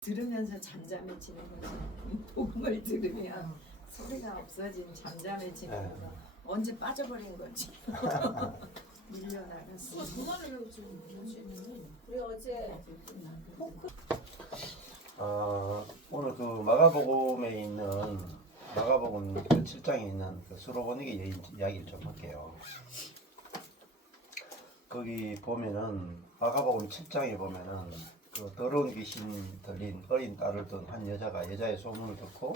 들으면서 잠잠해지는 거지. 복음을 들으면 소리가 없어진 잠잠해지는 네. 거. 언제 빠져버린 거지. 밀려나갔어. 전화를 지금 뭐지? 우리 어제 오늘 그 마가복음에 있는 마가복음 그 7장에 있는 그 수로보니게 이야기를 좀 할게요. 거기 보면은 마가복음 7장에 보면은 그 더러운 귀신 들린 어린 딸을 둔 한 여자가 여자의 소문을 듣고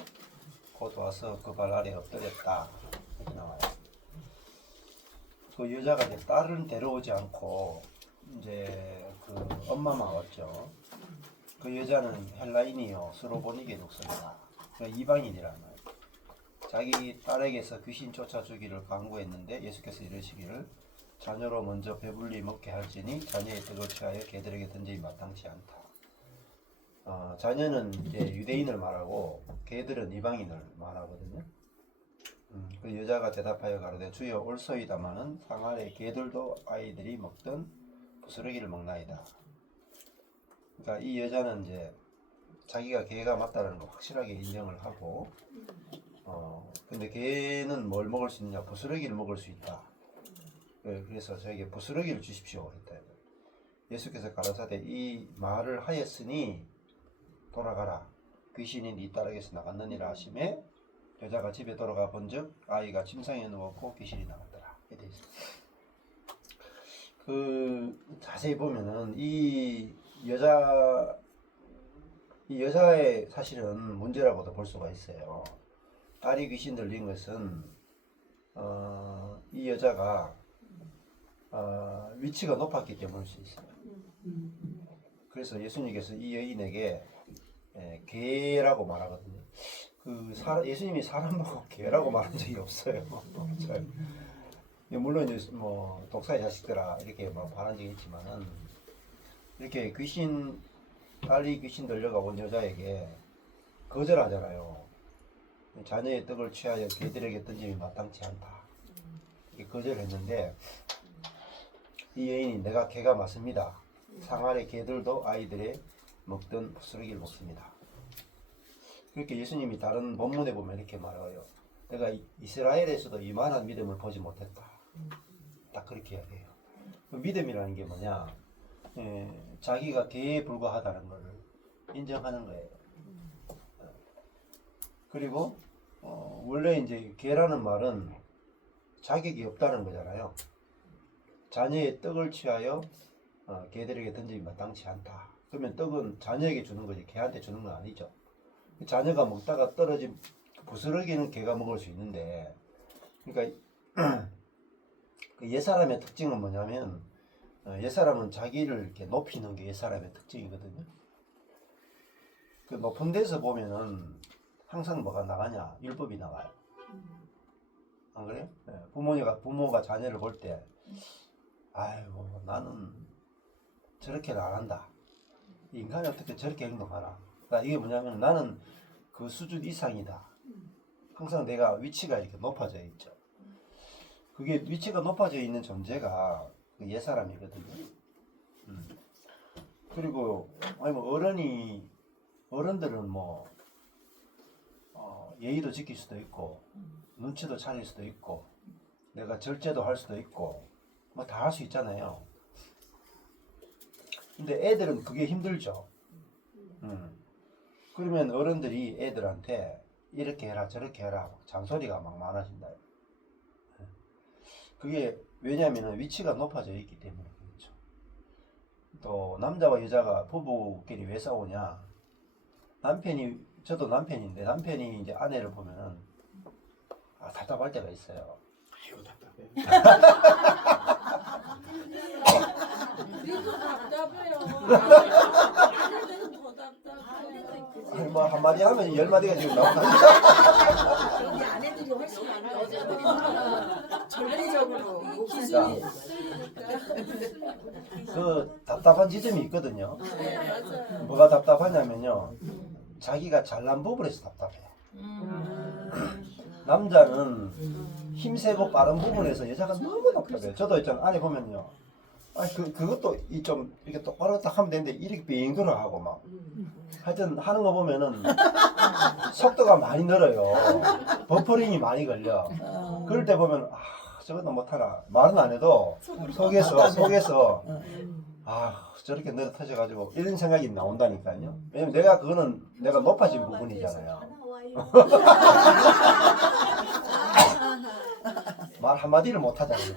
곧 와서 그 발 아래 엎드렸다 이렇게 나와요. 그 여자가 이제 딸을 데려오지 않고 이제 그 엄마만 왔죠. 그 여자는 헬라인이요 수로보니게 독성이다. 이방인이라는 거예요. 자기 딸에게서 귀신 쫓아주기를 강구했는데 예수께서 이르시기를 자녀로 먼저 배불리 먹게 할지니 자녀의 떡을 취하여 개들에게 던지기 마땅치 않다. 자녀는 이제 유대인을 말하고 개들은 이방인을 말하거든요. 그 여자가 대답하여 가로되 주여 옳소이다마는 상 아래 개들도 아이들이 먹던 부스러기를 먹나이다. 그러니까 이 여자는 이제 자기가 개가 맞다는 거 확실하게 인정을 하고 근데 개는 뭘 먹을 수 있느냐? 부스러기를 먹을 수 있다. 그래서 저에게 부스러기를 주십시오 했다. 예수께서 가라사대 이 말을 하였으니 돌아가라. 귀신이 네 딸에게서 나갔느니라 하시매 여자가 집에 돌아가 본즉 아이가 침상에 누웠고 귀신이 나갔더라. 이렇게 돼 있어요. 그 자세히 보면은 이 여자의 사실은 문제라고도 볼 수가 있어요. 딸이 귀신 들린 것은 이 여자가 위치가 높았기 때문일 수 있어요. 그래서 예수님께서 이 여인에게 개라고 말하거든요. 예수님이 사람 보고 개라고 말한 적이 없어요. 물론 이제 뭐 독사의 자식들아 이렇게 막 말한 적이 있지만은 이렇게 딸이 귀신 들려가 온 여자에게 거절하잖아요. 자녀의 떡을 취하여 개들에게 던짐이 마땅치 않다. 이렇게 거절했는데 이 여인이 내가 개가 맞습니다. 상 아래 개들도 아이들의 먹던 부스러기를 먹습니다. 그렇게 예수님이 다른 본문에 보면 이렇게 말해요. 내가 이스라엘에서도 이만한 믿음을 보지 못했다. 딱 그렇게 이야기해요. 그 믿음이라는 게 뭐냐? 자기가 개에 불과하다는 것을 인정하는 거예요. 그리고 원래 이제 개라는 말은 자격이 없다는 거잖아요. 자녀의 떡을 취하여 개들에게 던지기 마땅치 않다. 그러면 떡은 자녀에게 주는 거지 개한테 주는 건 아니죠. 자녀가 먹다가 떨어진 부스러기는 개가 먹을 수 있는데, 그러니까 그 옛사람의 특징은 뭐냐면 옛사람은 자기를 이렇게 높이는 게 옛사람의 특징이거든요. 그 높은 데서 보면은 항상 뭐가 나가냐? 율법이 나가요. 안 그래요? 부모가 자녀를 볼 때 아이고 나는 저렇게는 안 한다. 인간이 어떻게 저렇게 행동하나. 그러니까 이게 뭐냐면 나는 그 수준 이상이다. 항상 내가 위치가 이렇게 높아져 있죠. 그게 위치가 높아져 있는 존재가 그 옛사람이거든요. 그리고 어른들은 뭐 예의도 지킬 수도 있고 눈치도 차릴 수도 있고 내가 절제도 할 수도 있고 뭐 다 할 수 있잖아요. 근데 애들은 그게 힘들죠. 그러면 어른들이 애들한테 이렇게 해라 저렇게 해라 잔소리가 막 많아진다. 그게 왜냐하면 위치가 높아져 있기 때문에 그렇죠. 또 남자와 여자가 부부끼리 왜 싸우냐? 저도 남편인데 남편이 이제 아내를 보면은 답답할 때가 있어요. 아이고 답답해. 우리도 답답해요. 아내들은 더 답답해요. 아니 뭐 한마디 하면 10마디가 지금 나오는 그런데 아내들이 훨씬 많아요. 여자들이 절대적으로 기술이 그 답답한 지점이 있거든요. 네, 맞아요. 뭐가 답답하냐면요. 자기가 잘난 부분에서 답답해. 남자는 힘세고 빠른 부분에서 여자가 너무 답답해요. 저도 있잖아요. 안에 보면요. 그것도 좀 이렇게 똑바로 딱 하면 되는데 이렇게 빙 돌아가고 막 하여튼 하는 거 보면은 속도가 많이 늘어요. 버퍼링이 많이 걸려. 그럴 때 보면 저것도 못하나 말은 안 해도 속에서 저렇게 늘어 터져가지고 이런 생각이 나온다니까요. 왜냐면 그거는 내가 높아진 부분이잖아요. 말 한마디를 못하잖아요.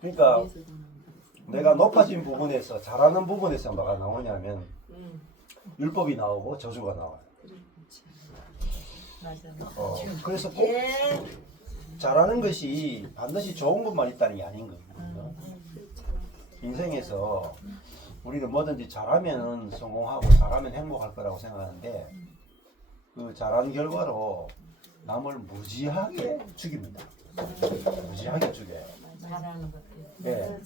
그러니까 내가 높아진 부분에서 잘하는 부분에서 뭐가 나오냐면 율법이 나오고 저주가 나와요. 그래서 꼭 잘하는 것이 반드시 좋은 것만 있다는 게 아닌 거거든요. 인생에서 우리는 뭐든지 잘하면 성공하고 잘하면 행복할 거라고 생각하는데 그 잘한 결과로 남을 무지하게 죽입니다. 무지하게 죽여요. 잘하는 것들. 네.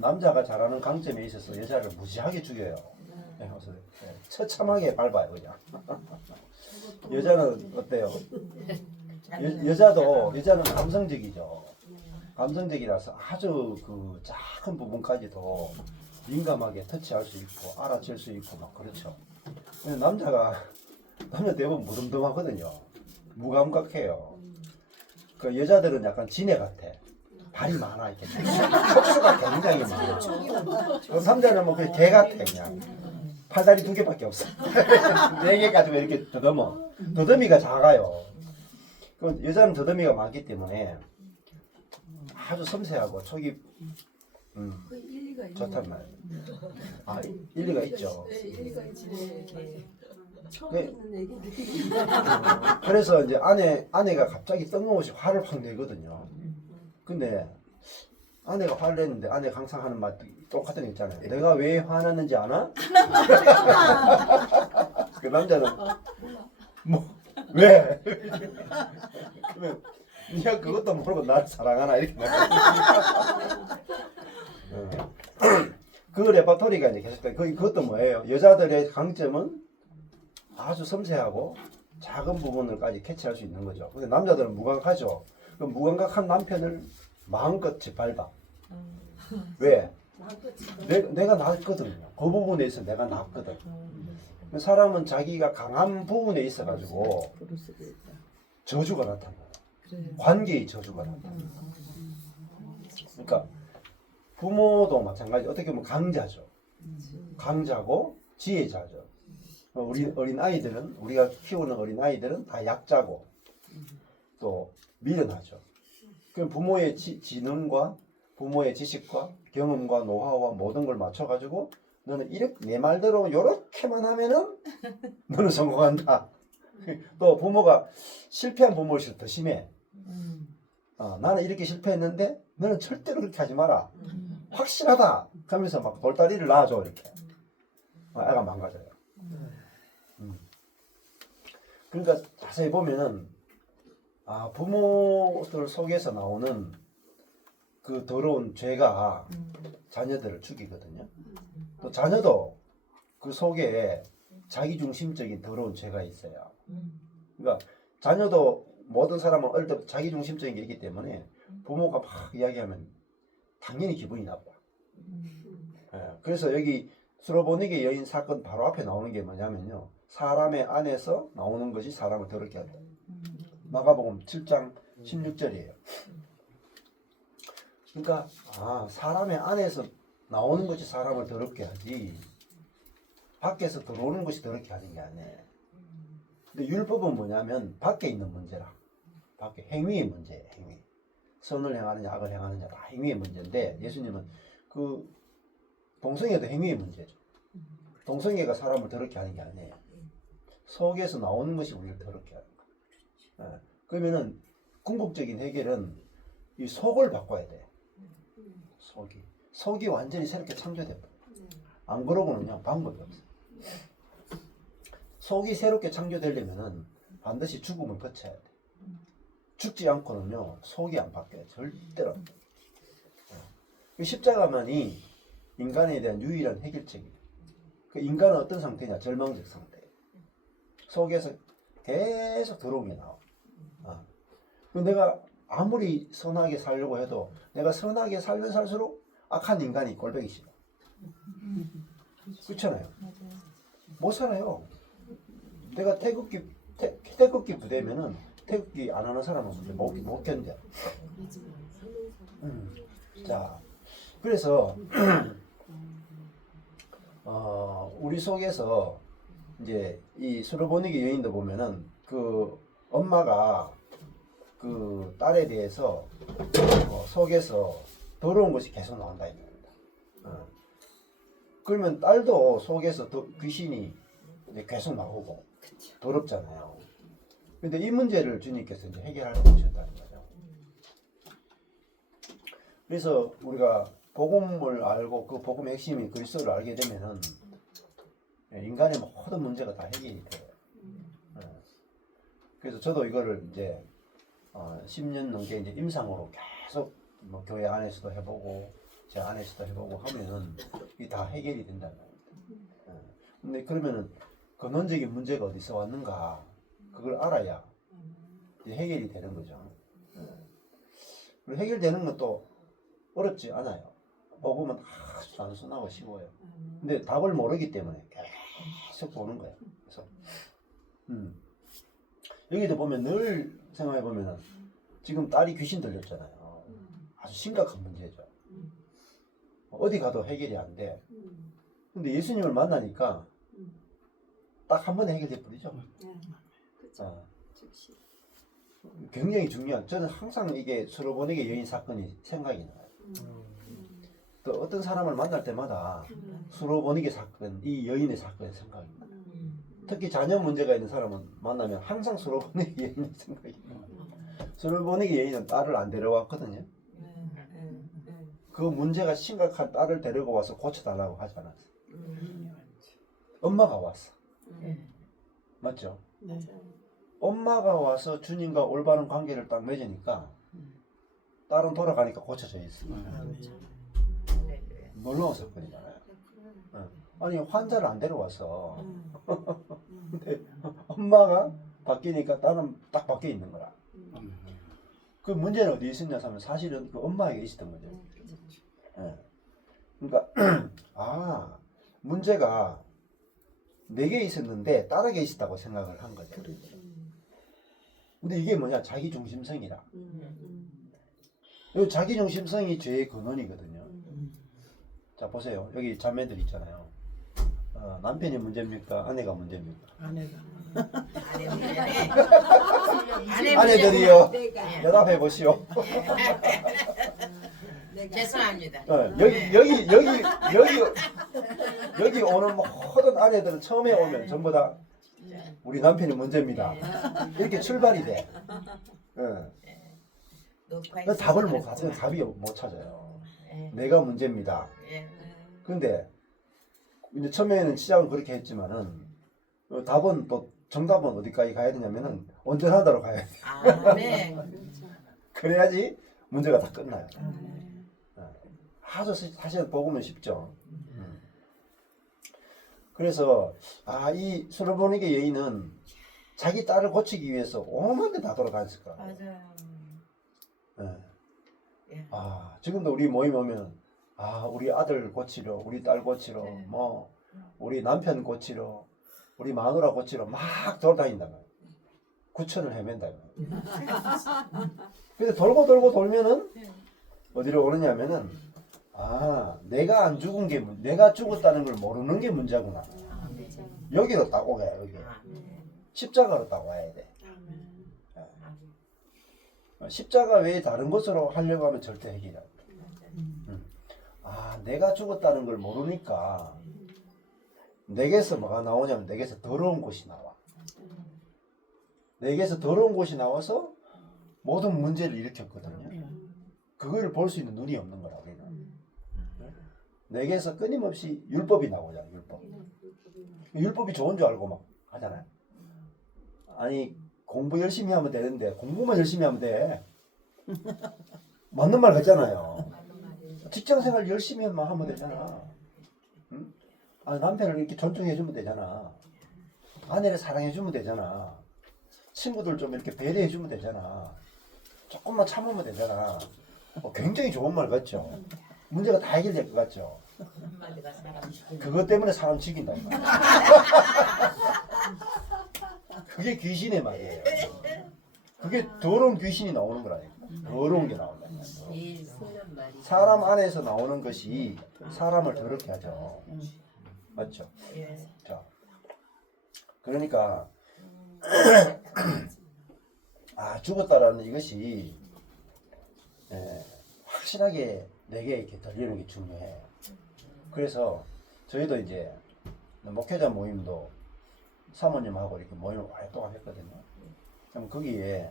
남자가 잘하는 강점에 있어서 여자를 무지하게 죽여요. 네, 그래서 처참하게 밟아요 그냥. 여자는 어때요? 여자는 감성적이죠. 감성적이라서 아주 그 작은 부분까지도 민감하게 터치할 수 있고 알아챌 수 있고 막 그렇죠. 근데 남자 대부분 무덤덤하거든요. 무감각해요. 그 여자들은 약간 지네 같아. 발이 많아 이렇게. 촉수가 굉장히 많아. 그 남자는 뭐 그냥 개 같아 그냥. 팔다리 2개밖에 없어. 4개 가지고 이렇게 더듬어. 더듬이가 작아요. 그 여자는 더듬이가 많기 때문에 아주 섬세하고 촉이 그 일리가 있는 좋단 말이에요. 일리가 있죠. 네, 일리가 있지. 처음 듣는 얘기들이. 그래서 이제 아내가 갑자기 뜬금없이 화를 확 내거든요. 근데 아내가 화를 냈는데 아내가 항상 하는 말 똑같은 거 있잖아요. 내가 왜 화났는지 아나? 그 남자는 뭐 왜? 그러면 네가 그것도 모르고 나를 사랑하나 이렇게 그 레퍼토리가 이제 계속돼. 그것도 뭐예요? 여자들의 강점은 아주 섬세하고 작은 부분을까지 캐치할 수 있는 거죠. 근데 남자들은 무감각하죠. 그 무감각한 남편을 마음껏 짓밟아. 왜? 내가 낫거든요. 그 부분에 있어 내가 낫거든. 사람은 자기가 강한 부분에 있어가지고 저주가 나타나요. 관계의 저주가 나타나요. 그러니까 부모도 마찬가지. 어떻게 보면 강자죠. 강자고 지혜자죠. 우리 어린 아이들은 우리가 키우는 어린 아이들은 다 약자고 또 미련하죠. 그럼 부모의 지능과 부모의 지식과 경험과 노하우와 모든 걸 맞춰가지고 너는 이렇게 내 말대로 이렇게만 하면은 너는 성공한다. 또 부모가 실패한 부모일수록 더 심해. 나는 이렇게 실패했는데 너는 절대로 그렇게 하지 마라. 확실하다. 하면서 막 돌다리를 놔줘 이렇게. 애가 망가져요. 그러니까 자세히 보면은 부모들 속에서 나오는 그 더러운 죄가 자녀들을 죽이거든요. 또 자녀도 그 속에 자기중심적인 더러운 죄가 있어요. 그러니까 자녀도 모든 사람은 어릴 때부터 자기중심적인 게 있기 때문에 부모가 막 이야기하면 당연히 기분이 나빠. 그래서 여기 수로보니게 여인 사건 바로 앞에 나오는 게 뭐냐면요. 사람의 안에서 나오는 것이 사람을 더럽게 한다. 마가복음 7장 16절이에요. 그러니까 사람의 안에서 나오는 것이 사람을 더럽게 하지 밖에서 들어오는 것이 더럽게 하는 게 아니에요. 근데 율법은 뭐냐면 밖에 있는 문제라. 밖에 행위의 문제예요. 행위. 선을 행하느냐 악을 행하느냐 다 행위의 문제인데 예수님은 그 동성애도 행위의 문제죠. 동성애가 사람을 더럽게 하는 게 아니에요. 속에서 나오는 것이 우리를 더럽게 하는 거예요. 그러면은 궁극적인 해결은 이 속을 바꿔야 돼. 속이 완전히 새롭게 창조돼. 안 그러고는요 방법이 없어. 속이 새롭게 창조되려면은 반드시 죽음을 거쳐야 돼. 죽지 않고는요 속이 안 바뀌어요. 절대로. 십자가만이 인간에 대한 유일한 해결책이에요. 그 인간은 어떤 상태냐? 절망적 상태. 속에서 계속 더러운 게 나와. 내가 아무리 선하게 살려고 해도 내가 선하게 살면 살수록 악한 인간이 꼴보기 싫어. 그렇잖아요. 못 살아요. 내가 태극기 부대면은 태극기 안 하는 사람은 못 견뎌. 자, 그래서 우리 속에서 이제 이 수로보니게 여인도 보면은 그 엄마가 그 딸에 대해서 속에서 더러운 것이 계속 나온다 이 말입니다. 그러면 딸도 속에서 귀신이 이제 계속 나오고 더럽잖아요. 근데 이 문제를 주님께서 이제 해결하려고 오셨다는 거죠. 그래서 우리가 복음을 알고 그 복음의 핵심인 그리스도를 알게 되면은 인간의 모든 문제가 다 해결이 돼요. 그래서 저도 이거를 이제 10년 넘게 이제 임상으로 계속 뭐 교회 안에서도 해보고 제 안에서도 해보고 하면은 이게 다 해결이 된다는 겁니다. 근데 그러면은 근원적인 문제가 어디서 왔는가 그걸 알아야 이제 해결이 되는 거죠. 그리고 해결되는 것도 어렵지 않아요. 복음은 아주 단순하고 쉬워요. 근데 답을 모르기 때문에 계속 보는 거예요. 그래서 여기도 보면 늘 생각해 보면은 지금 딸이 귀신 들렸잖아요. 아주 심각한 문제죠. 어디 가도 해결이 안 돼. 근데 예수님을 만나니까 딱 한 번에 해결돼 버리죠. 굉장히 중요한. 저는 항상 이게 수로보니게 여인 사건이 생각이 나요. 또 어떤 사람을 만날 때마다 수로보니게 사건, 이 여인의 사건이 생각이 나요. 특히 자녀 문제가 있는 사람은 만나면 항상 수로보니게 여인이 생각이 나요. 수로보니게 여인은 딸을 안 데려왔거든요. 그 문제가 심각한 딸을 데리고 와서 고쳐달라고 하지 않았어요. 엄마가 왔어. 맞죠? 네. 엄마가 와서 주님과 올바른 관계를 딱 맺으니까 딸은 돌아가니까 고쳐져 있어요. 놀라운 사건이잖아요. 아니 환자를 안 데려와서 근데 엄마가 바뀌니까 딸은 딱 바뀌어 있는 거야. 그 문제는 어디에 있었냐 하면 사실은 그 엄마에게 있었던 거죠. 그러니까 문제가 내게 있었는데 딸에게 있었다고 생각을 한 거죠. 근데 이게 뭐냐? 자기 중심성이라. 이 자기 중심성이 죄의 근원이거든요. 자 보세요. 여기 자매들 있잖아요. 남편이 문제입니까? 아내가 문제입니까? 아내가. 아내들이요. 대답해 보시오. 죄송합니다. 여기 오는 모든 아내들은 처음에 오면 전부 다 우리 남편이 문제입니다. 이렇게 출발이 돼. 답을 못 가지고 답이 못 찾아요. 내가 문제입니다. 근데 이제 처음에는 시작은 그렇게 했지만은 답은 또 정답은 어디까지 가야 되냐면은 온전하다로 가야 돼. 네. 그래야지 문제가 다 끝나요. 아주 사실 복음은 쉽죠. 그래서 이 수로보니게 여인은 자기 딸을 고치기 위해서 오만 데 다 돌아다녔을 거야. 맞아요. 지금도 우리 모임 오면 우리 아들 고치러, 우리 딸 고치러, 뭐 우리 남편 고치러, 우리 마누라 고치러 막 돌아다닌다 말이야. 구천을 헤맨다 말이야. 근데 돌고 돌면은 어디로 오느냐면은 내가 안 죽은 게 내가 죽었다는 걸 모르는 게 문제구나. 여기로 딱 오게 여기. 십자가로 딱 와야 돼. 십자가 외에 다른 곳으로 하려고 하면 절대 해결이 안 돼. 내가 죽었다는 걸 모르니까 내게서 뭐가 나오냐면 내게서 더러운 곳이 나와. 내게서 더러운 곳이 나와서 모든 문제를 일으켰거든요. 그걸 볼 수 있는 눈이 없는 거라 우리는. 내게서 끊임없이 율법이 나오잖아. 율법이 좋은 줄 알고 막 하잖아요. 아니 공부 열심히 하면 되는데 공부만 열심히 하면 돼. 맞는 말 같잖아요. 직장생활 열심히 하면 되잖아. 응? 남편을 이렇게 존중해주면 되잖아. 아내를 사랑해주면 되잖아. 친구들 좀 이렇게 배려해주면 되잖아. 조금만 참으면 되잖아. 굉장히 좋은 말 같죠. 문제가 다 해결될 것 같죠. 한마디가 사람 죽이는 그것 때문에 사람 죽인다 이 말이야. 그게 귀신의 말이에요. 그게 더러운 귀신이 나오는 거라니까. 더러운 게 나온다. 제일 순한 말이. 사람 안에서 나오는 것이 사람을 더럽게 하죠. 맞죠? 예. 자, 그러니까 죽었다라는 이것이 확실하게 내게 이렇게 들리는 게 중요해. 그래서 저희도 이제 목회자 모임도 사모님하고 이렇게 모임을 활동을 했거든요. 그럼 거기에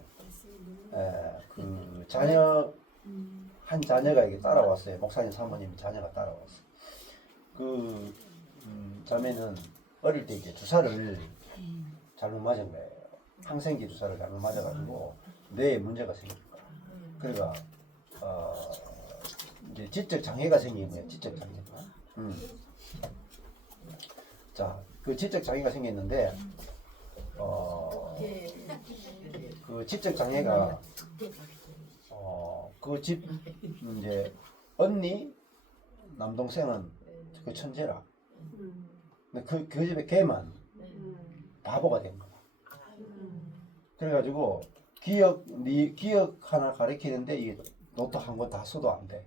그 자녀 한 자녀가 이게 따라왔어요. 목사님 사모님 자녀가 따라왔어요. 그 자매는 어릴 때 이제 주사를 잘못 맞은 거예요. 항생기 주사를 잘못 맞아가지고 뇌에 문제가 생긴 거야. 그러니까 이제 지적 장애가 생긴 거예요. 지적 장애가. 자, 그 지적 장애가 생겼는데 그 지적 장애가 그 집 이제 언니 남동생은 그 천재라. 근데 그 집에 걔만 바보가 된 거야. 그래가지고 기억 하나 가르치는데 이게 노트 한 권 다 써도 안 돼.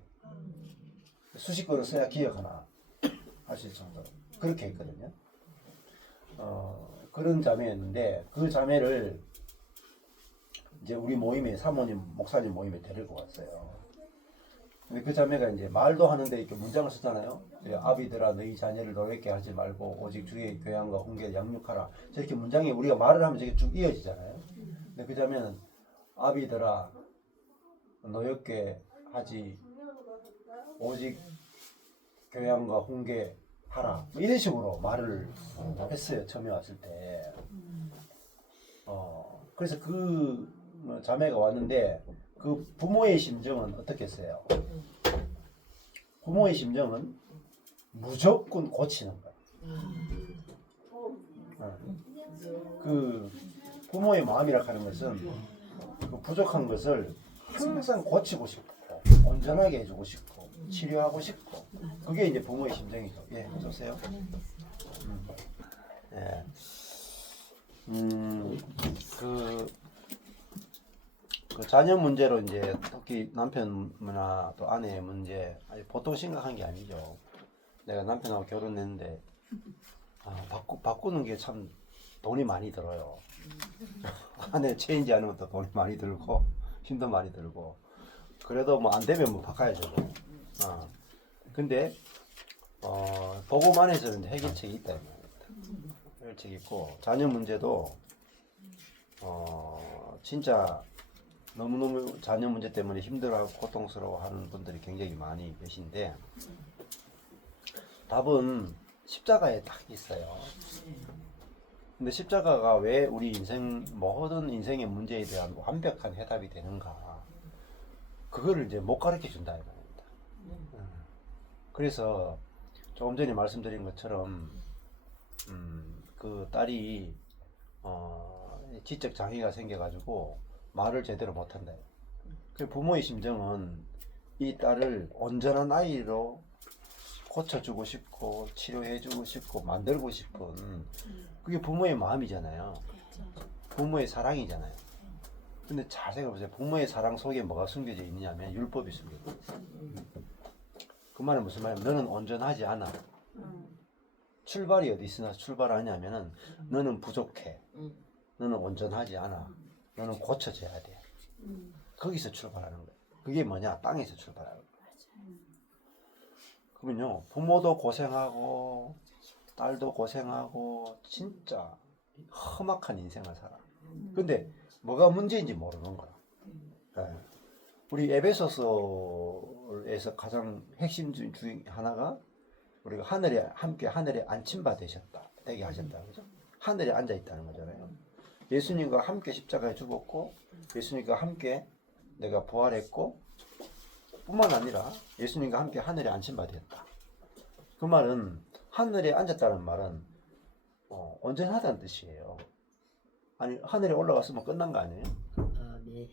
수십 권을 써야 기억 하나 할 수 있을 정도로 그렇게 했거든요. 그런 자매였는데 그 자매를 이제 우리 모임에 사모님 목사님 모임에 데리고 왔어요. 근데 그 자매가 이제 말도 하는데 이렇게 문장을 쓰잖아요. 아비들아 너희 자녀를 노엽게 하지 말고 오직 주의 교양과 훈계를 양육하라. 저렇게 문장이 우리가 말을 하면 저게 쭉 이어지잖아요. 근데 그 자매는 아비들아 노엽게 하지 오직 교양과 훈계하라. 뭐 이런 식으로 말을 했어요. 처음에 왔을 때. 그래서 그 자매가 왔는데 그 부모의 심정은 어떻겠어요? 부모의 심정은 무조건 고치는 거야. 그 부모의 마음이라 하는 것은 그 부족한 것을 항상 고치고 싶고 온전하게 해주고 싶고 치료하고 싶고 그게 이제 부모의 심정이죠. 예, 어서오세요. 예. 그 자녀 문제로 이제 특히 남편이나 또 아내의 문제 보통 심각한 게 아니죠. 내가 남편하고 결혼했는데 바꾸는 게 참 돈이 많이 들어요. 아내 체인지 하는 것도 돈이 많이 들고 힘도 많이 들고 그래도 뭐 안 되면 뭐 바꿔야죠. 근데 보고만 해서는 이제 해결책이 있다 이 말입니다. 해결책이 있고 자녀 문제도 진짜 너무너무 자녀 문제 때문에 힘들어하고 고통스러워하는 분들이 굉장히 많이 계신데 답은 십자가에 딱 있어요. 근데 십자가가 왜 우리 인생 모든 인생의 문제에 대한 완벽한 해답이 되는가? 그거를 이제 못 가르쳐 준다 이 말입니다. 그래서 조금 전에 말씀드린 것처럼 그 딸이 지적 장애가 생겨가지고 말을 제대로 못한다. 그 부모의 심정은 이 딸을 온전한 아이로 고쳐주고 싶고 치료해주고 싶고 만들고 싶은 그게 부모의 마음이잖아요. 부모의 사랑이잖아요. 근데 잘 생각해보세요. 부모의 사랑 속에 뭐가 숨겨져 있느냐면 율법이 숨겨져 있어요. 그 말은 무슨 말이냐면 너는 온전하지 않아. 출발이 어디 있으나 출발하냐면은 너는 부족해. 너는 온전하지 않아. 너는 고쳐져야 돼. 거기서 출발하는 거예요. 그게 뭐냐? 땅에서 출발하는 거예요. 그러면요, 부모도 고생하고 딸도 고생하고 진짜 험악한 인생을 살아. 근데 뭐가 문제인지 모르는 거야. 네. 우리 에베소서에서 가장 핵심 중 하나가 우리가 함께 하늘에 안침바 되셨다. 되게 하셨다. 그죠? 하늘에 앉아 있다는 거잖아요. 예수님과 함께 십자가에 죽었고 예수님과 함께 내가 부활했고 뿐만 아니라 예수님과 함께 하늘에 안침바 되었다. 그 말은 하늘에 앉았다는 말은 온전하다는 뜻이에요. 아니 하늘에 올라갔으면 끝난 거 아니에요? 네.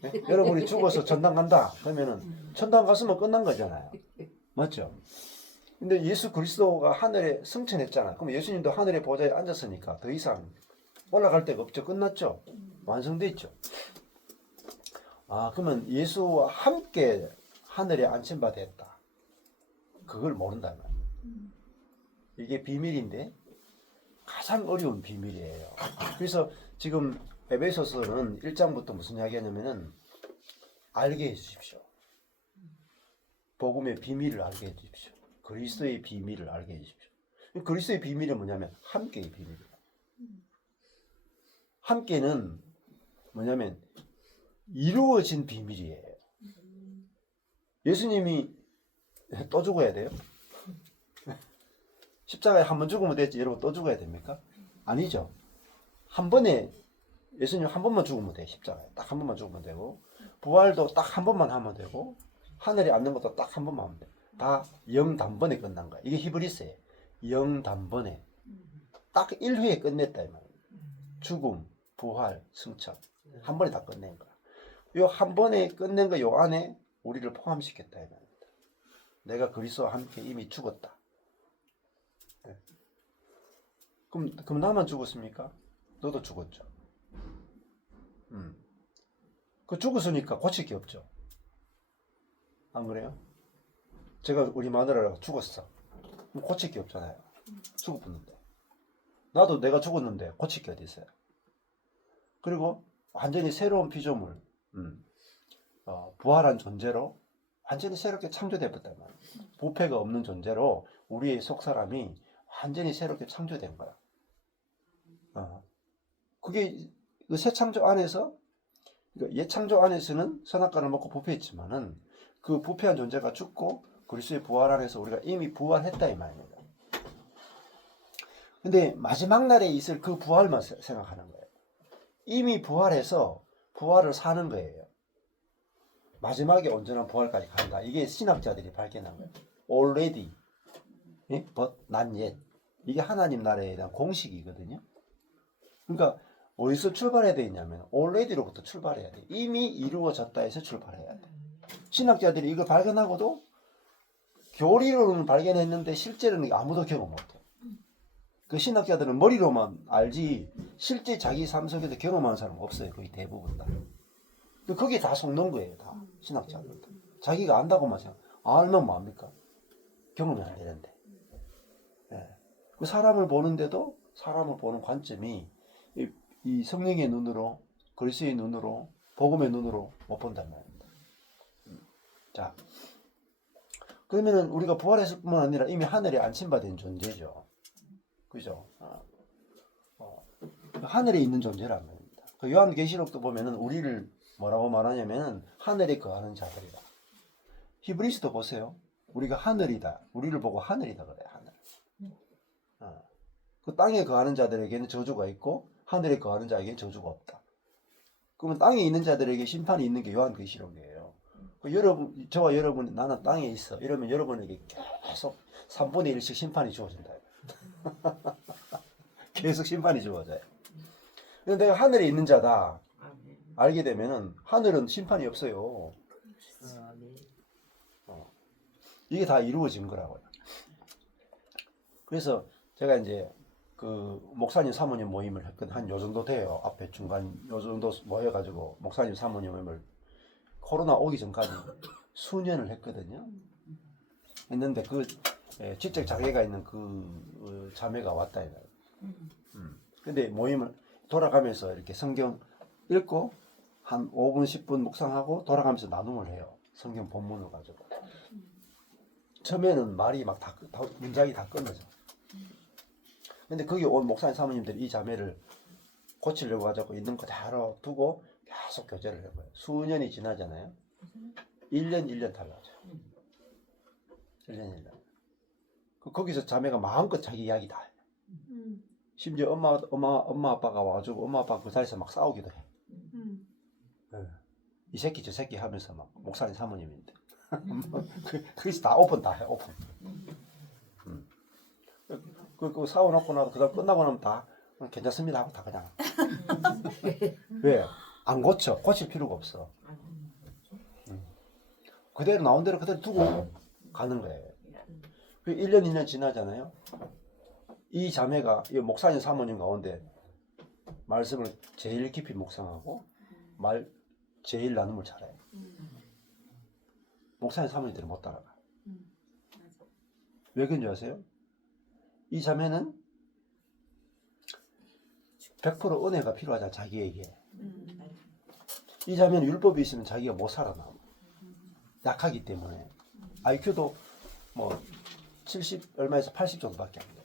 네? 여러분이 죽어서 천당 간다 그러면은 천당 갔으면 끝난 거잖아요. 맞죠? 근데 예수 그리스도가 하늘에 승천했잖아. 그럼 예수님도 하늘의 보좌에 앉았으니까 더 이상 올라갈 데가 없죠. 끝났죠. 완성돼 있죠. 아, 그러면 예수와 함께 하늘에 앉힌 바 됐다. 그걸 모른다는 거예요. 이게 비밀인데 가장 어려운 비밀이에요. 그래서 지금 에베소서는 1장부터 무슨 이야기 하냐면은 알게 해 주십시오. 복음의 비밀을 알게 해 주십시오. 그리스도의 비밀을 알게 해 주십시오. 그리스도의 비밀은 뭐냐면 함께의 비밀이에요. 함께는 뭐냐면 이루어진 비밀이에요. 예수님이 또 죽어야 돼요? 십자가에 한 번 죽으면 됐지 여러분 또 죽어야 됩니까? 아니죠. 한 번에 예수님 한 번만 죽으면 돼. 십자가에 딱 한 번만 죽으면 되고 부활도 딱 한 번만 하면 되고 하늘에 앉는 것도 딱 한 번만 하면 돼. 다 영단번에 끝난 거야. 이게 히브리스예요. 영단번에 딱 1회에 끝냈다 이 말이에요. 죽음, 부활, 승천 한 번에 다 끝낸 거야. 요 한 번에 끝낸 거 요 안에 우리를 포함시켰다 이 말입니다. 내가 그리스도와 함께 이미 죽었다. 네. 그럼 나만 죽었습니까? 너도 죽었죠. 그 죽었으니까 고칠 게 없죠. 안 그래요? 제가 우리 마누라가 죽었어. 그럼 고칠 게 없잖아요. 죽었는데. 나도 내가 죽었는데 고칠 게 어디 있어요? 그리고 완전히 새로운 피조물, 부활한 존재로 완전히 새롭게 창조되었단 말이에요. 부패가 없는 존재로 우리의 속사람이 완전히 새롭게 창조된 거야. 그게 그 새 창조 안에서 옛 창조 안에서는 선악과를 먹고 부패했지만은 그 부패한 존재가 죽고 그리스도의 부활 안에서 우리가 이미 부활했다 이 말입니다. 근데 마지막 날에 있을 그 부활만 생각하는 거예요. 이미 부활해서 부활을 사는 거예요. 마지막에 온전한 부활까지 간다. 이게 신학자들이 발견한 거예요. Already, but not yet. 이게 하나님 나라에 대한 공식이거든요. 그러니까 어디서 출발해야 되냐면 already로부터 출발해야 돼. 이미 이루어졌다 해서 출발해야 돼. 신학자들이 이걸 발견하고도 교리로는 발견했는데 실제로는 아무도 경험 못해. 그 신학자들은 머리로만 알지 실제 자기 삶 속에서 경험한 사람 없어요. 거의 대부분 다. 그게 다 속는 거예요. 다 신학자들. 자기가 안다고만 생각. 알면 뭐합니까? 경험이 안 되는데. 네. 그 사람을 보는데도 사람을 보는 관점이 이 성령의 눈으로 그리스도의 눈으로 복음의 눈으로 못 본단 말입니다. 자, 그러면은 우리가 부활했을 뿐만 아니라 이미 하늘에 안침받은 존재죠. 그죠? 하늘에 있는 존재란 말입니다. 그 요한계시록도 보면은 우리를 뭐라고 말하냐면은 하늘에 거하는 자들이다. 히브리스도 보세요. 우리가 하늘이다. 우리를 보고 하늘이다 그래. 하늘. 그 땅에 거하는 자들에게는 저주가 있고 하늘에 거하는 자에게는 저주가 없다. 그러면 땅에 있는 자들에게 심판이 있는 게 요한계시록이에요. 여러분, 저와 여러분, 나는 땅에 있어. 이러면 여러분에게 계속 3분의 1씩 심판이 주어진다. 계속 심판이 주어져요. 근데 내가 하늘에 있는 자다. 알게 되면은 하늘은 심판이 없어요. 이게 다 이루어진 거라고요. 그래서 제가 이제 그 목사님 사모님 모임을 했거든. 한 요 정도 돼요. 앞에 중간 요 정도 모여가지고 목사님 사모님 모임을 코로나 오기 전까지 수년을 했거든요. 했는데 그 지적 장애가 있는 그 자매가 왔다 이거예요. 근데 모임을 돌아가면서 이렇게 성경 읽고 한 5분 10분 묵상하고 돌아가면서 나눔을 해요. 성경 본문을 가지고. 처음에는 말이 막 다 문장이 다 끊어져. 근데 거기 온 목사님 사모님들이 이 자매를 고치려고 하자고 있는 거 다 두고 계속 교제를 해봐요. 수년이 지나잖아요. 1년 달라져요. 1년. 거기서 자매가 마음껏 자기 이야기 다 해요. 심지어 엄마 아빠가 와가지고 엄마 아빠 그 자리에서 막 싸우기도 해. 네. 이 새끼 저 새끼 하면서 막 목사님 사모님인데. 그래서 다 오픈 다 해, 오픈. 그 싸워놓고 나서 그 다음 끝나고 나면 다 괜찮습니다 하고 다 그냥. 왜? 안 고쳐. 고칠 필요가 없어. 그대로 나온 대로 그대로 두고 가는 거예요. 1년, 2년 지나잖아요. 이 자매가 이 목사님 사모님 가운데 말씀을 제일 깊이 묵상하고 말 제일 나눔을 잘해요. 목사님 사모님들은 못 따라가. 왜 그런지 아세요? 이 자매는 100% 은혜가 필요하잖아, 자기에게. 이 자매는 율법이 있으면 자기가 못 살아남아. 약하기 때문에. IQ도 뭐 70 얼마에서 80 정도밖에 안 돼.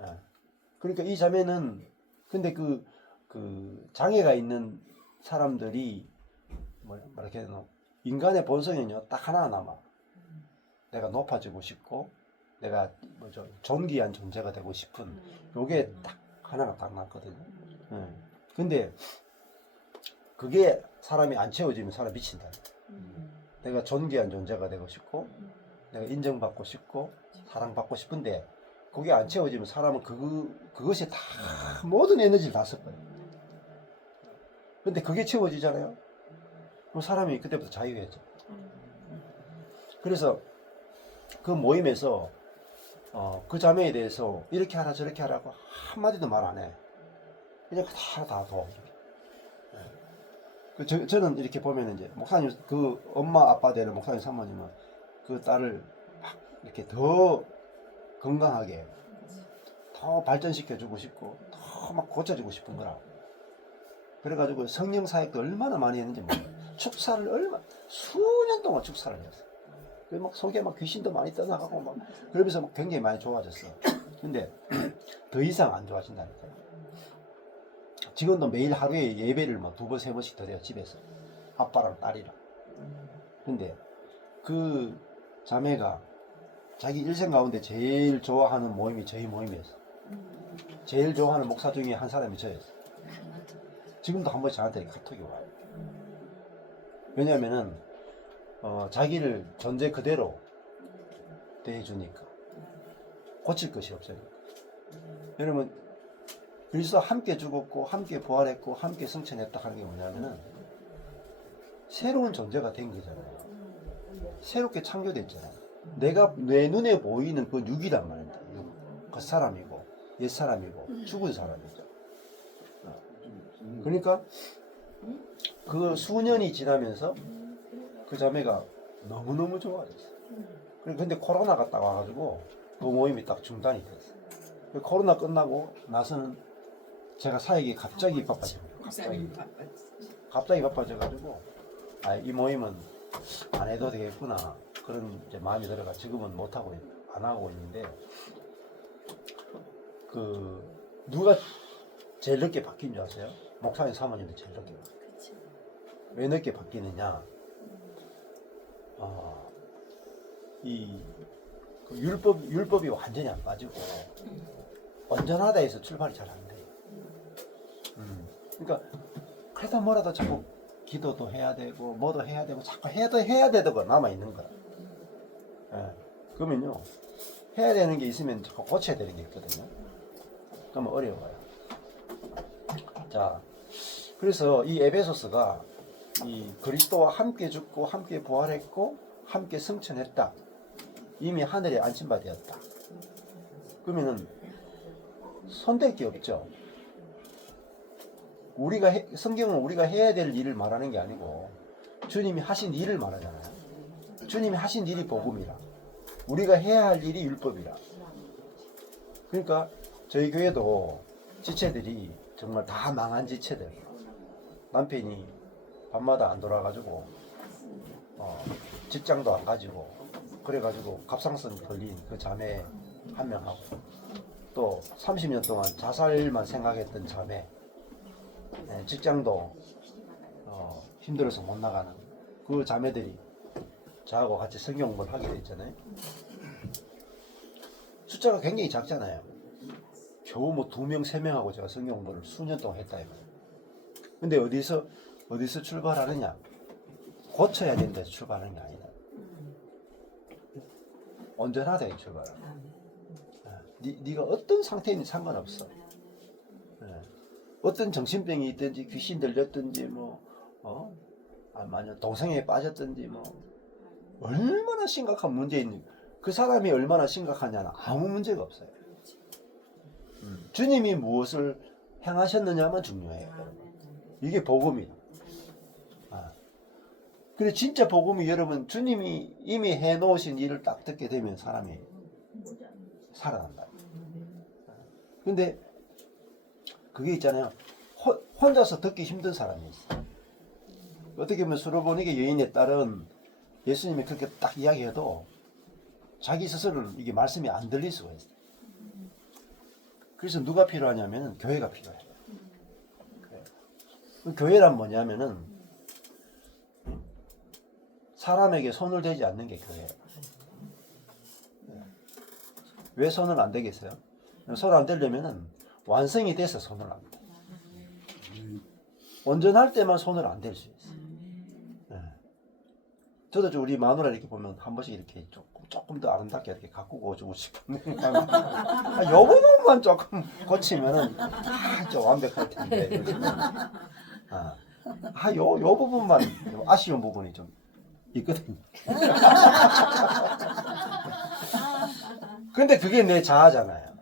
예. 그러니까 이 자매는 근데 그 장애가 있는 사람들이 뭐렇게 해야 되나, 인간의 본성은요 딱 하나 남아. 내가 높아지고 싶고 내가 뭐죠 존귀한 존재가 되고 싶은 요게 딱 하나가 딱 남거든요. 근데 그게 사람이 안 채워지면 사람 미친다. 내가 존귀한 존재가 되고 싶고 내가 인정받고 싶고 사랑받고 싶은데 그게 안 채워지면 사람은 그것이 다 모든 에너지를 다 썼거든요. 근데 그게 채워지잖아요. 그럼 사람이 그때부터 자유해져. 그래서 그 모임에서 그 자매에 대해서 이렇게 하라 저렇게 하라고 한마디도 말 안 해. 그냥 다 도와줘. 저는 이렇게 보면 이제 목사님 그 엄마 아빠 되는 목사님 사모님은 그 딸을 막 이렇게 더 건강하게 더 발전시켜 주고 싶고 더 막 고쳐주고 싶은 거라. 그래가지고 성령 사역도 얼마나 많이 했는지 몰라요. 축사를 수년 동안 축사를 했어. 막 속에 막 귀신도 많이 떠나가고 막 그러면서 막 굉장히 많이 좋아졌어. 근데 더 이상 안 좋아진다니까요. 지금도 매일 하루에 예배를 막 2번 3번씩 드려요, 집에서. 아빠랑 딸이랑. 근데 그 자매가 자기 일생 가운데 제일 좋아하는 모임이 저희 모임이었어. 제일 좋아하는 목사 중에 한 사람이 저였어. 지금도 한 번씩 저한테 카톡이 와요. 왜냐면은 자기를 존재 그대로 대해주니까 고칠 것이 없으니까. 여러분 그리스도 함께 죽었고 함께 부활했고 함께 승천했다 하는 게 뭐냐면은 새로운 존재가 된 거잖아요. 새롭게 창조됐잖아요. 내가 내 눈에 보이는 그 육이란 말입니다. 그 사람이고 옛 사람이고 죽은 사람이죠. 그러니까 그 수년이 지나면서 그 자매가 너무너무 좋아졌어. 근데 코로나가 딱 와가지고 그 모임이 딱 중단이 됐어. 코로나 끝나고 나서는 제가 사역이 갑자기 바빠진 거예요. 갑자기 바빠져가지고 이 모임은 안 해도 되겠구나 그런 이제 마음이 들어가 지금은 못 하고 안 하고 있는데 누가 제일 늦게 바뀐 줄 아세요? 목사님 사모님도 제일 늦게 바뀌었어요. 왜 늦게 바뀌느냐? 그 율법이 완전히 안 빠지고 온전하다 해서 출발이 잘 안 돼요. 그러니까 그래도 뭐라도 자꾸 기도도 해야 되고 뭐도 해야 되고 자꾸 해야 되다가 남아 있는 거야. 그러면요 해야 되는 게 있으면 자꾸 고쳐야 되는 게 있거든요. 그러면 어려워요. 자, 그래서 이 에베소서가 이 그리스도와 함께 죽고 함께 부활했고 함께 승천했다. 이미 하늘에 안심받았다. 그러면은 손댈 게 없죠. 성경은 우리가 해야 될 일을 말하는 게 아니고 주님이 하신 일을 말하잖아요. 주님이 하신 일이 복음이라. 우리가 해야 할 일이 율법이라. 그러니까 저희 교회도 지체들이 정말 다 망한 지체들. 남편이 밤마다 안 돌아가지고 직장도 안 가지고 그래가지고 갑상선 걸린 그 자매 한 명하고 또 30년 동안 자살만 생각했던 자매, 직장도 힘들어서 못 나가는 그 자매들이 저하고 같이 성경 공부를 하게 됐잖아요. 숫자가 굉장히 작잖아요. 겨우 뭐 2명, 3명하고 제가 성경 공부를 수년 동안 했다 이거예요. 근데 어디서 출발하느냐? 고쳐야 된다 해서 출발하는 게 아니다. 온전하다 해서 출발하는. 네가 어떤 상태인지 상관없어. 어떤 정신병이 있든지 귀신 들렸든지 만약 동성애에 빠졌든지 얼마나 심각한 문제인지 그 사람이 얼마나 심각하냐는 아무 문제가 없어요. 주님이 무엇을 행하셨느냐만 중요해요. 이게 복음이에요. 그래 진짜 복음이 여러분 주님이 이미 해놓으신 일을 딱 듣게 되면 사람이 살아난다. 근데 그게 있잖아요. 혼자서 듣기 힘든 사람이 있어요. 어떻게 보면 수로보니게 여인의 딸은 예수님이 그렇게 딱 이야기해도 자기 스스로는 이게 말씀이 안 들릴 수가 있어요. 그래서 누가 필요하냐면 교회가 필요해요. 그 교회란 뭐냐면은 사람에게 손을 대지 않는 게 교회예요. 왜 손을 안 대겠어요? 손 안 대려면은 완성이 돼서 손을 안 대. 온전할 때만 손을 안 댈 수 있어요. 저도 우리 마누라 이렇게 보면 한 번씩 이렇게 조금 더 아름답게 이렇게 가꾸고 주고 싶은데 요 부분만 조금 고치면은 좀 완벽할 텐데 요 부분만 아쉬운 부분이 좀 있거든요. 근데 그게 내 자아잖아요.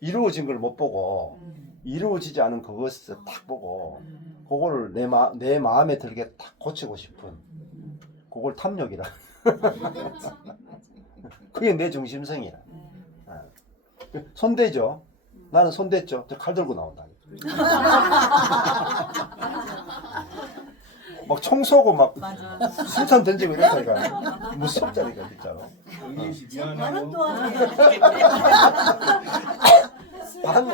이루어진 걸 못 보고 이루어지지 않은 그것을 딱 보고 그거를 내 마음에 들게 딱 고치고 싶은 그걸 탐욕이라. 그게 내 중심성이야. 손대죠. 나는 손댔죠. 저 칼 들고 나온다. 막 총 쏘고 막 술탄 던지고 이랬다니까. 무섭다니까 진짜로.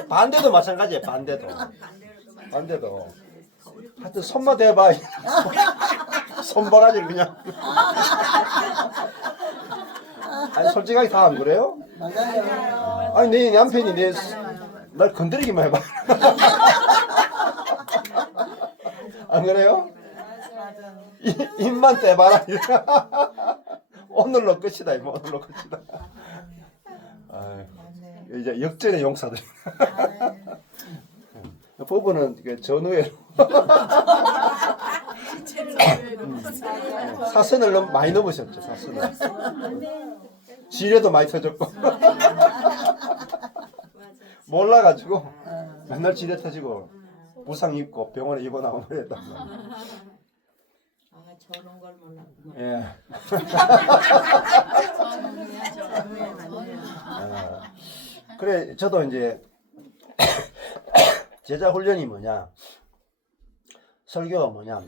반대도 마찬가지예요. 반대도. 하여튼 손만 대봐. 손바가지를 그냥. 아니 솔직하게 다 안 그래요? 맞아요. 아니 내 남편이 날 건드리기만 해봐. 안 그래요? 입만 떼봐라. 오늘로 끝이다. 오늘로 끝이다. 이제 역전의 용사들. 부부는 전후에 사선을 너무 많이 넘으셨죠. 사선을. 지뢰도 많이 터졌고 몰라가지고 맨날 지뢰 터지고 부상 입고 병원에 입원하고 그랬단 말이야. 저런 걸 몰랐구나. 예. 그래 저도 이제 제자 훈련이 뭐냐, 설교가 뭐냐,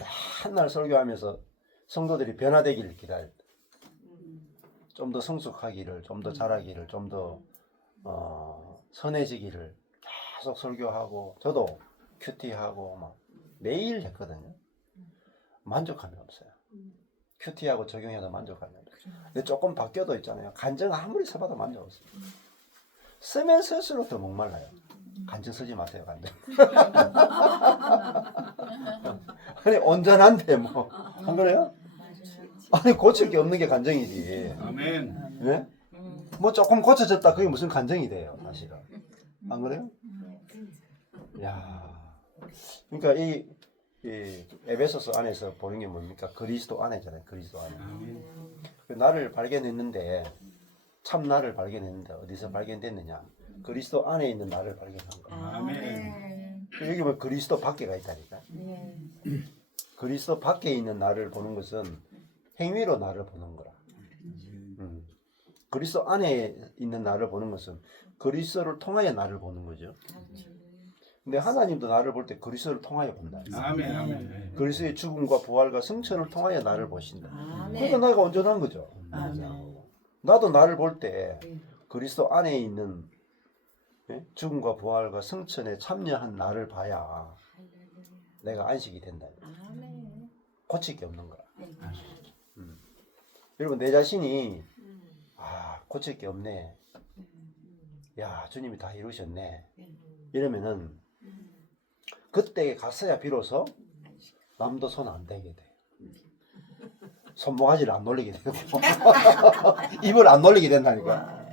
맨날 설교하면서 성도들이 변화되기를 기다려. 좀 더 성숙하기를, 좀 더 자라기를, 좀 더 선해지기를 계속 설교하고, 저도 큐티하고 막 매일 했거든요. 만족감이 없어요. 큐티하고 적용해도 만족감이 없어요. 근데 조금 바뀌어도 있잖아요. 간증 아무리 써봐도 만족 없어요. 쓰면 쓸수록 더 목말라요. 간증 쓰지 마세요, 간증. 아니 온전한데 뭐 안 그래요? 아니 고칠 게 없는 게 간증이지. 아멘. 예? 뭐 조금 고쳐졌다 그게 무슨 간증이 돼요, 사실은. 안 그래요? 야, 그러니까 이 에베소서 안에서 보는 게 뭡니까? 그리스도 안에잖아요. 그리스도 안에. 나를 발견했는데 참 나를 발견했는데 어디서 발견됐느냐? 그리스도 안에 있는 나를 발견한 거예요. 아멘. 여기 보면 그리스도 밖에가 있다니까. 그리스도 밖에 있는 나를 보는 것은 행위로 나를 보는 거라. 그리스도 안에 있는 나를 보는 것은 그리스도를 통하여 나를 보는 거죠. 근데 하나님도 나를 볼 때 그리스도를 통하여 본다. 아멘. 아멘. 그리스도의 죽음과 부활과 승천을 통하여 나를 보신다. 그러니까 내가 온전한 거죠. 나도 나를 볼 때 그리스도 안에 있는 죽음과 부활과 승천에 참여한 나를 봐야 내가 안식이 된다. 고칠 게 없는 거야. 여러분 내 자신이 고칠 게 없네. 야 주님이 다 이루셨네. 이러면은 그때 갔어야 비로소 남도 손 안 대게 돼. 손모가지를 안 놀리게 되고 입을 안 놀리게 된다니까.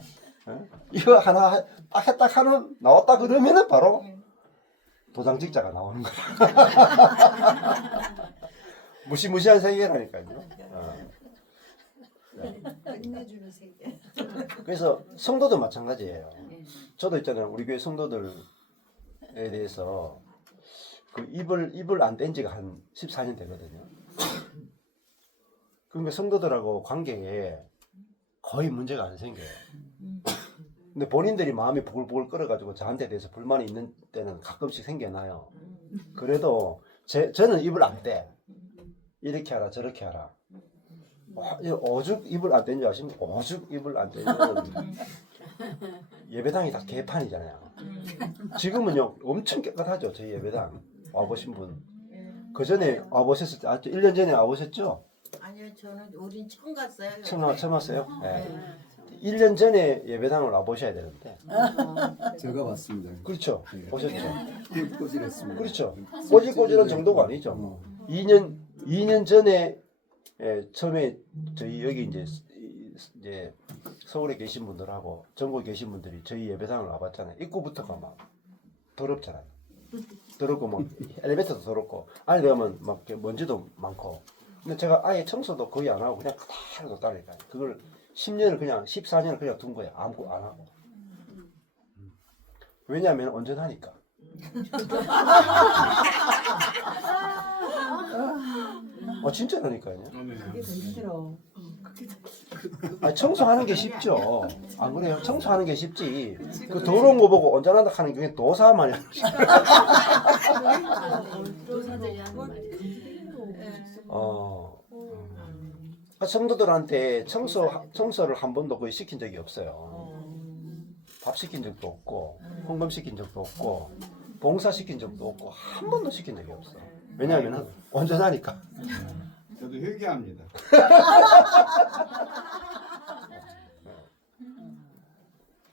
이거 하나 딱 했다 하는 나왔다 그러면은 바로 도장직자가 나오는 거야. 무시무시한 세계라니까요. 끝내주는 세계. 그래서 성도도 마찬가지예요. 저도 있잖아요. 우리 교회 성도들에 대해서 그 입을 안 뗀 지가 한 14년 되거든요. 그러니까 성도들하고 관계에 거의 문제가 안 생겨요. 근데 본인들이 마음이 부글부글 끓어가지고 저한테 대해서 불만이 있는 때는 가끔씩 생겨나요. 그래도 저는 입을 안 떼. 이렇게 하라 저렇게 하라. 오죽 입을 안 뗀 줄 아십니까? 오죽 입을 안 떼면 예배당이 다 개판이잖아요. 지금은요 엄청 깨끗하죠. 저희 예배당 와보신 분. 그 전에 와보셨을 때 1년 전에 와보셨죠? 아니요, 저는 우린 처음 갔어요. 처음 왔어요? 네. 1년 전에 예배당을 와보셔야 되는데. 제가 왔습니다. 그렇죠. 네. 보셨죠? 꼬질했습니다. 그렇죠. 꼬질꼬질한 정도가 아니죠. 2년 전에 처음에 저희 여기 이제 서울에 계신 분들하고 전국에 계신 분들이 저희 예배당을 와봤잖아요. 입구부터가 막 더럽잖아요. 더럽고 뭐 엘리베이터도 더럽고 안에 들어가면 막 먼지도 많고. 근데 제가 아예 청소도 거의 안 하고 그냥 그대로 뒀다니까요. 그걸 10년을 그냥 14년을 그냥 둔 거예요. 아무것도 안 하고. 왜냐하면 온전하니까. 진짜라니까요. 그게 더 힘들어. 청소하는 게 쉽죠. 안 그래요? 청소하는 게 쉽지. 그 더러운 거 보고 온전하다 하는 게 도사만이. 도사들이 하는 말이 성도들한테 청소를 한 번도 거의 시킨 적이 없어요. 밥 시킨 적도 없고, 헌금 시킨 적도 없고, 봉사 시킨 적도 없고, 한 번도 시킨 적이 없어. 왜냐하면 온전하니까. 저도 회개합니다.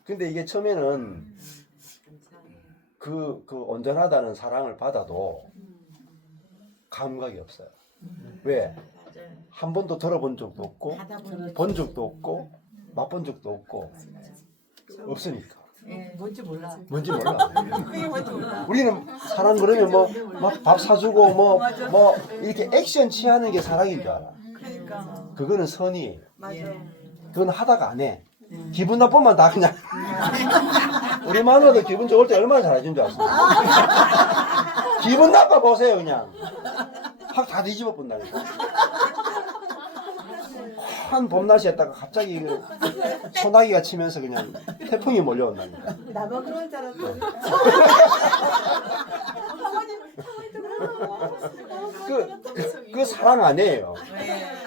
근데 이게 처음에는 그 온전하다는 사랑을 받아도 감각이 없어요. 왜? 한 번도 들어본 적도 없고, 본 적도 없고, 맛본 적도 없고, 없으니까. 뭔지 몰라. 뭔지 몰라. 그게 뭔지 몰라. 우리는 사랑 그러면 뭐 막 밥 사주고 뭐 이렇게 액션 취하는 게 사랑인 줄 알아. 그러니까. 그거는 선이에요. 맞아. 그건 하다가 안 해. 기분 나쁘면 다 그냥. 우리 마누라도 기분 좋을 때 얼마나 잘해준 줄 아십니까? 기분 나빠 보세요 그냥. 확 다 뒤집어 본다니까. 한 봄날씨였다가 갑자기 소나기가 치면서 그냥 태풍이 몰려온다니까. 나만 그런 줄 알았어. 그 사랑 아니에요.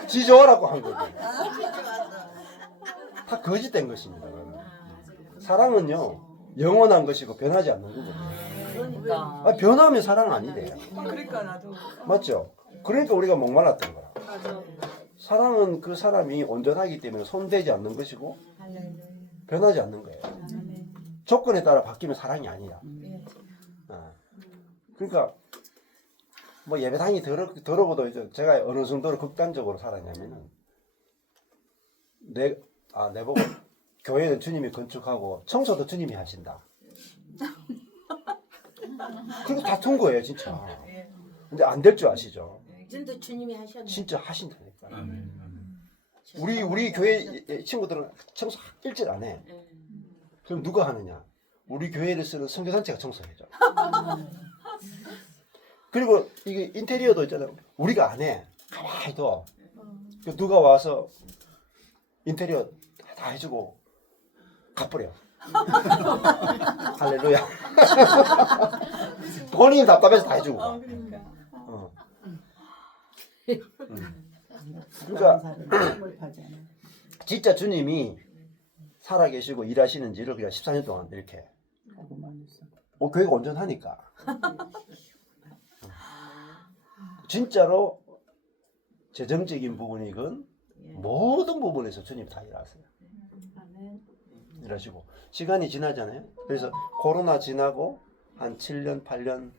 지 좋아라고 한 거지. 다 거짓된 것입니다. 그러면. 사랑은요 영원한 것이고 변하지 않는 거거든요. 그러니까. 변하면 사랑 아니래요. 그러니까 나도. 맞죠? 그러니까 우리가 목말랐던 거라. 맞아. 사랑은 그 사람이 온전하기 때문에 손대지 않는 것이고 변하지 않는 거예요. 조건에 따라 바뀌면 사랑이 아니야. 그러니까 뭐 예배당이 더러워도 이제 제가 어느 정도로 극단적으로 살았냐면은 내보고 교회는 주님이 건축하고 청소도 주님이 하신다. 그리고 다툰 거예요 진짜. 근데 안 될 줄 아시죠? 진짜 주님이 하셨네. 진짜 하신다니까. 아멘. 우리 교회 친구들은 청소 일절 안 해. 그럼 누가 하느냐? 우리 교회를 쓰는 선교단체가 청소해줘. 그리고 이게 인테리어도 있잖아요. 우리가 안 해. 가만히 둬. 누가 와서 인테리어 다 해주고 갚으려. 할렐루야. 본인이 답답해서 다 해주고. 그러니까 진짜 주님이 살아계시고 일하시는지를 그냥 14년 동안 이렇게 교회가 온전하니까 진짜로 재정적인 부분이건 모든 부분에서 주님 다 일하세요. 일하시고 시간이 지나잖아요. 그래서 코로나 지나고 한 7년 8년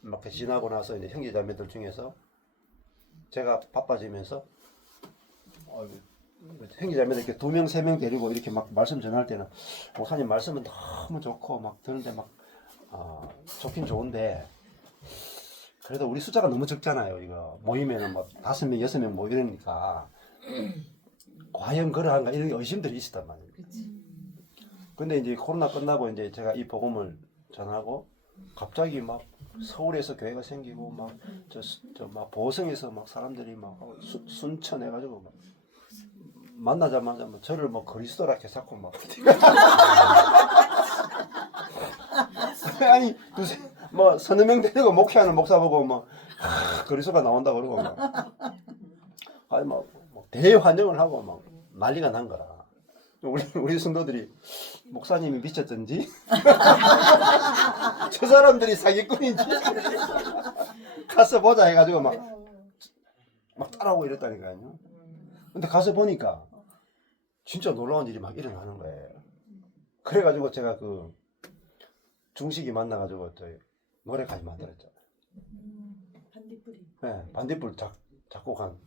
막 지나고 나서 이제 형제자매들 중에서 제가 바빠지면서 형제자매들 이렇게 2명 3명 데리고 이렇게 막 말씀 전할 때는 목사님 말씀은 너무 좋고 막 들은데 막 좋긴 좋은데 그래도 우리 숫자가 너무 적잖아요. 이거 모이면은 뭐 5명, 6명 뭐 이러니까 과연 그러한가 이런 의심들이 있었단 말이에요. 근데 이제 코로나 끝나고 이제 제가 이 복음을 전하고 갑자기 막 서울에서 교회가 생기고 막 저 막 보성에서 막 사람들이 막 순천 해가지고 막 만나자마자 뭐 저를 뭐 그리스도라 해서 막 아니 뭐 서너 명 데리고 목회하는 목사 보고 막 그리스도가 나온다 그러고 막 아니 막 대환영을 하고 막 난리가 난 거라. 우리 성도들이 목사님이 미쳤던지 저 사람들이 사기꾼인지 가서 보자 해가지고 막 따라오고 이랬다니까요. 근데 가서 보니까 진짜 놀라운 일이 막 일어나는 거예요. 그래가지고 제가 그 중식이 만나가지고 저 노래까지 만들었죠. 반딧불이. 네, 반딧불 작곡한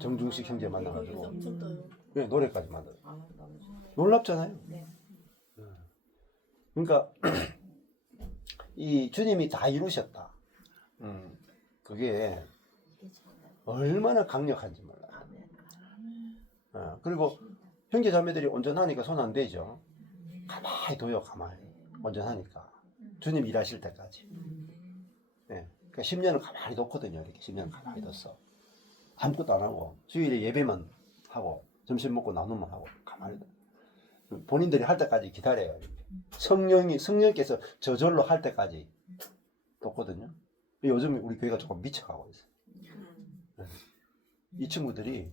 정중식 형제 만나가지고 엄청 떠요. 네, 노래까지 만들었어요. 놀랍잖아요. 네. 그러니까 이 주님이 다 이루셨다. 그게 얼마나 강력한지 몰라요. 그리고 형제 자매들이 온전하니까 손 안 대죠. 가만히 둬요, 가만히. 온전하니까. 주님 일하실 때까지. 네. 그러니까 10년을 가만히 뒀거든요. 이렇게 10년 가만히 뒀어. 아무것도 안 하고 주일에 예배만 하고 점심 먹고 나누면 하고 가만히 둬. 본인들이 할 때까지 기다려요. 성령께서 저절로 할 때까지 뒀거든요. 요즘 우리 교회가 조금 미쳐가고 있어요. 네. 이 친구들이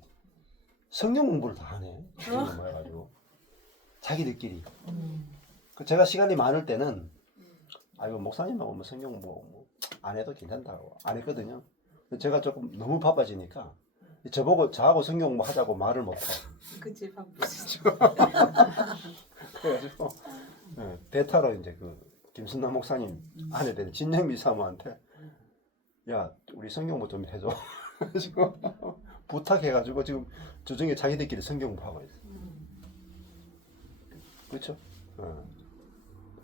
성령 공부를 다 하네. 주님을 모여가지고 자기들끼리. 제가 시간이 많을 때는 이거 목사님하고 뭐 성경 공부 안 해도 괜찮다고 안 했거든요. 제가 조금 너무 바빠지니까 저하고 성경 공부 하자고 말을 못해. 그치 바쁘시죠. 그래가지고 대타로 이제 그 김순남 목사님 아내 된 진영미 사모한테 야 우리 성경 공부 좀 해줘. 그래가지고 부탁해가지고 지금 주중에 자기들끼리 성경 공부하고 있어. 그렇죠?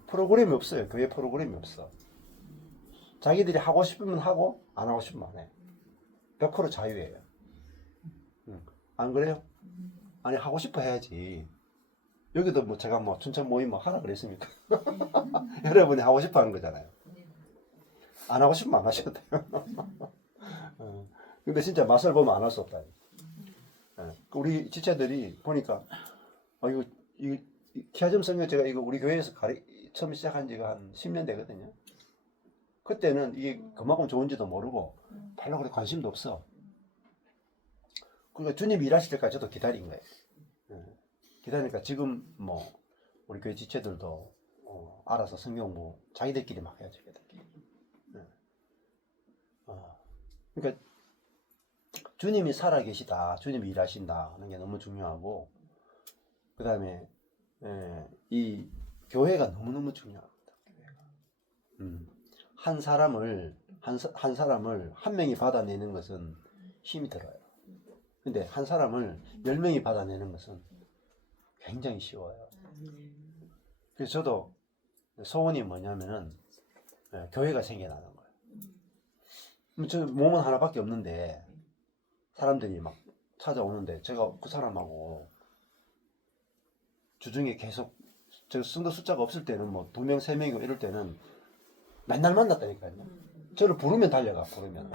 프로그램이 없어요. 교회 프로그램이 없어. 자기들이 하고 싶으면 하고 안 하고 싶으면 안 해. 100% 자유예요. 안 그래요? 아니 하고 싶어 해야지. 여기도 뭐 제가 뭐 춘천 모임 뭐 하라 그랬습니까? 여러분이 하고 싶어 하는 거잖아요. 안 하고 싶으면 안 하셔도 돼요. 근데 진짜 맛을 보면 안 할 수 없다. 우리 지체들이 보니까 이거 키아점 성경 제가 이거 우리 교회에서 처음 시작한 지가 한 10년 되거든요. 그때는 이게 그만큼 좋은지도 모르고 별로 그렇게 관심도 없어. 그러니까 주님 일하실 때까지 저도 기다린 거예요. 기다리니까 지금 뭐 우리 교회 지체들도 알아서 성경 뭐 자기들끼리 막 해야죠. 그러니까 주님이 살아 계시다, 주님이 일하신다 하는 게 너무 중요하고, 그 다음에 이 교회가 너무너무 중요합니다. 한 사람을 한 명이 받아내는 것은 힘이 들어요. 근데 한 사람을 10명이 받아내는 것은 굉장히 쉬워요. 그래서 저도 소원이 뭐냐면은 교회가 생겨나는 거예요. 저 몸은 하나밖에 없는데 사람들이 막 찾아오는데 제가 그 사람하고 주중에 계속 저 성도 숫자가 없을 때는 뭐 2명, 3명이고 이럴 때는 맨날 만났다니까요. 저를 부르면 달려가, 부르면.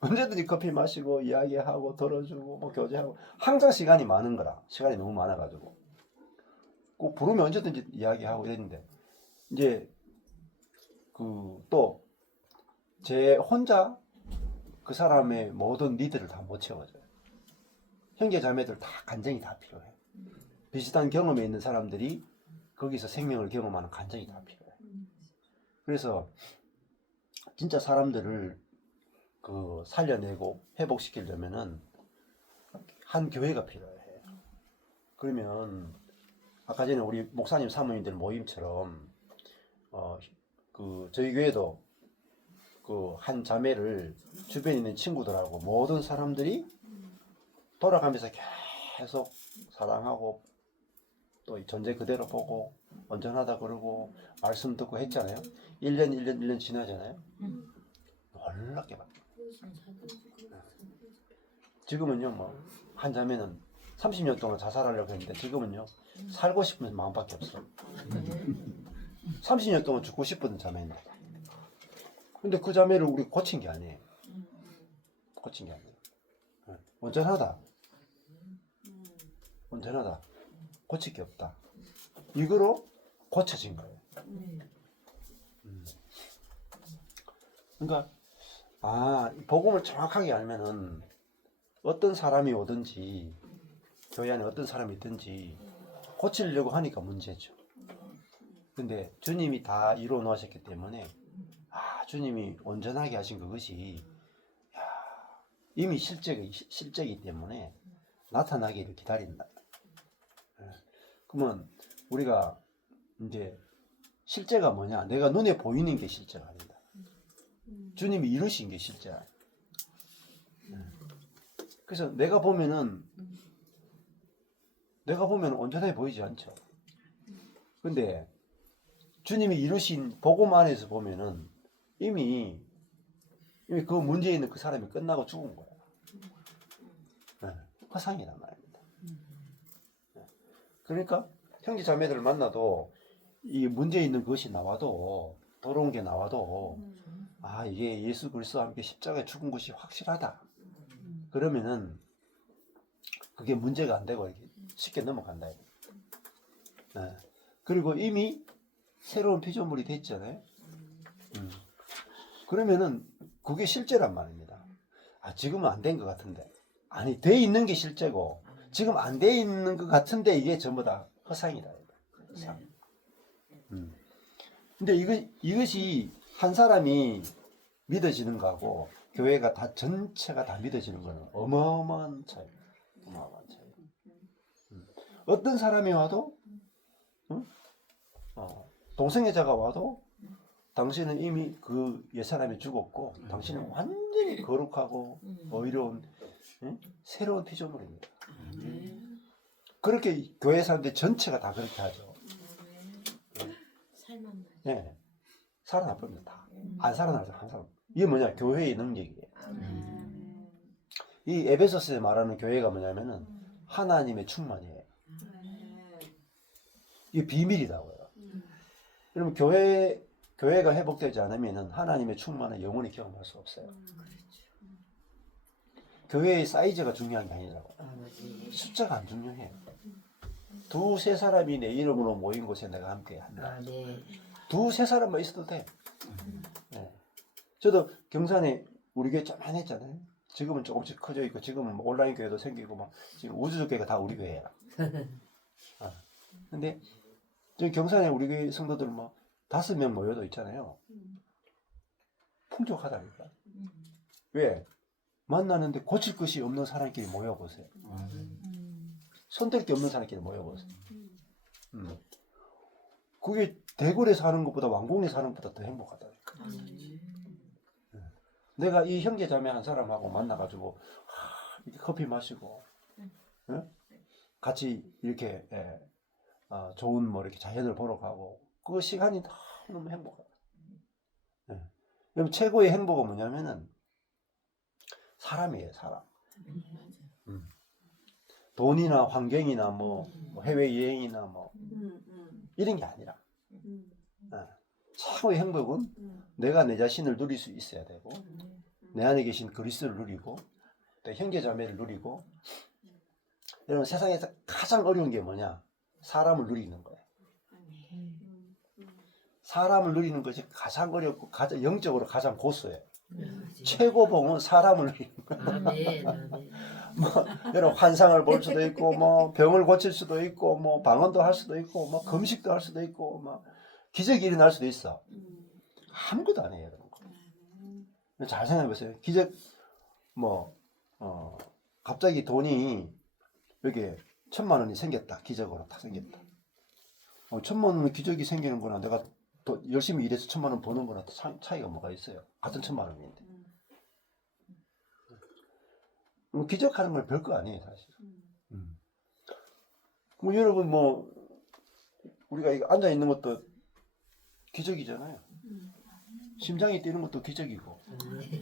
언제든지 커피 마시고 이야기하고 들어주고 뭐 교제하고 항상 시간이 많은 거라. 시간이 너무 많아가지고 꼭 부르면 언제든지 이야기하고 이랬는데 이제 그 또 제 혼자 그 사람의 모든 니드를 다 못 채워줘요. 형제 자매들 다 간증이 다 필요해. 비슷한 경험에 있는 사람들이 거기서 생명을 경험하는 간증이 다 필요해. 그래서 진짜 사람들을 그 살려내고 회복시키려면은 한 교회가 필요해. 그러면 아까 전에 우리 목사님 사모님들 모임처럼 그 저희 교회도 그 한 자매를 주변에 있는 친구들하고 모든 사람들이 돌아가면서 계속 사랑하고 또 전제 그대로 보고 온전하다 그러고 말씀 듣고 했잖아요. 1년 지나잖아요. 놀랍게 바뀌어요. 지금은요, 뭐, 한 자매는 30년 동안 자살하려고 했는데 지금은요, 살고 싶은 마음밖에 없어. 30년 동안 죽고 싶은 자매인데. 근데 그 자매를 우리 고친 게 아니에요. 고친 게 아니에요. 온전하다. 온전하다. 고칠 게 없다. 이거로 고쳐진 거예요. 그러니까, 복음을 정확하게 알면은 어떤 사람이 오든지, 교회 안에 어떤 사람이 있든지 고치려고 하니까 문제죠. 근데 주님이 다 이루어 놓으셨기 때문에, 주님이 온전하게 하신 그것이, 이미 실제이기 때문에 나타나기를 기다린다. 그러면 우리가 이제 실제가 뭐냐? 내가 눈에 보이는 게 실제가 아니다. 주님이 이루신 게 실제야. 그래서 내가 보면은 온전해 보이지 않죠. 근데 주님이 이루신 복음 안에서 보면은 이미 그 문제에 있는 그 사람이 끝나고 죽은 거야. 허상이란 말입니다. 그러니까 형제 자매들을 만나도 이 문제 있는 것이 나와도, 더러운 게 나와도, 이게 예수 그리스도와 함께 십자가에 죽은 것이 확실하다. 그러면은 그게 문제가 안 되고 이렇게 쉽게 넘어간다. 그리고 이미 새로운 피조물이 됐잖아요. 그러면은 그게 실제란 말입니다. 지금은 안 된 것 같은데. 아니, 돼 있는 게 실제고, 지금 안 돼 있는 것 같은데 이게 전부 다 허상이다. 허상. 근데 이것이 한 사람이 믿어지는 거하고 교회가 다 전체가 다 믿어지는 거는 어마어마한 차이. 어마어마한 차이. 어떤 사람이 와도, 동성애자가 와도 당신은 이미 그 옛사람이 죽었고 당신은 완전히 거룩하고 의로운 새로운 피조물입니다. 그렇게 교회 사람들 전체가 다 그렇게 하죠. 네, 살아나버립니다. 다. 안 살아나죠. 항상. 이게 뭐냐? 교회의 능력이에요. 이 에베소서에 말하는 교회가 뭐냐면은 하나님의 충만이에요. 이게 비밀이라고요. 그러면 교회가 회복되지 않으면은 하나님의 충만을 영원히 경험할 수 없어요. 교회의 사이즈가 중요한 게 아니라고. 숫자가 안 중요해요. 2-3 사람이 내 이름으로 모인 곳에 내가 함께 한다. 2-3 사람만 있어도 돼. 네. 저도 경산에 우리 교회 쪼만했잖아요. 지금은 조금씩 커져 있고, 지금은 온라인 교회도 생기고, 막, 지금 우주적 교회가 다 우리 교회야. 근데, 저기 경산에 우리 교회 성도들 뭐, 5명 모여도 있잖아요. 풍족하다니까. 왜? 만나는데 고칠 것이 없는 사람끼리 모여보세요. 손댈 게 없는 사람끼리 모여보세요. 그게 대궐에 사는 것보다 왕궁에 사는 것보다 더 행복하다니까. 내가 이 형제 자매 한 사람하고 만나가지고 이렇게 커피 마시고 같이 이렇게 좋은 뭐 이렇게 자연을 보러 가고 그 시간이 너무 행복하다. 그럼 최고의 행복은 뭐냐면은 사람이에요, 사람. 돈이나 환경이나 뭐 해외 여행이나 뭐 이런 게 아니라 최고의 행복은 내가 내 자신을 누릴 수 있어야 되고 내 안에 계신 그리스도를 누리고 또 형제 자매를 누리고. 여러분, 세상에서 가장 어려운 게 뭐냐? 사람을 누리는 거예요. 사람을 누리는 것이 가장 어렵고 가장 영적으로 가장 고소해요. 최고봉은 사람을 누리는 거예요. 뭐 여러분, 환상을 볼 수도 있고 뭐 병을 고칠 수도 있고 뭐 방언도 할 수도 있고 뭐 금식도 할 수도 있고 뭐 기적이 일어날 수도 있어. 아무것도 안 해요, 여러분. 잘 생각해 보세요. 기적 갑자기 돈이 이렇게 1,000만 원이 생겼다. 기적으로 다 생겼다. 1,000만 원 기적이 생기는 거나 내가 더 열심히 일해서 1,000만 원 버는 거나 차이가 뭐가 있어요? 같은 1,000만 원인데. 기적하는 건 별거 아니에요, 사실. 여러분 우리가 이거 앉아 있는 것도 기적이잖아요. 심장이 뛰는 것도 기적이고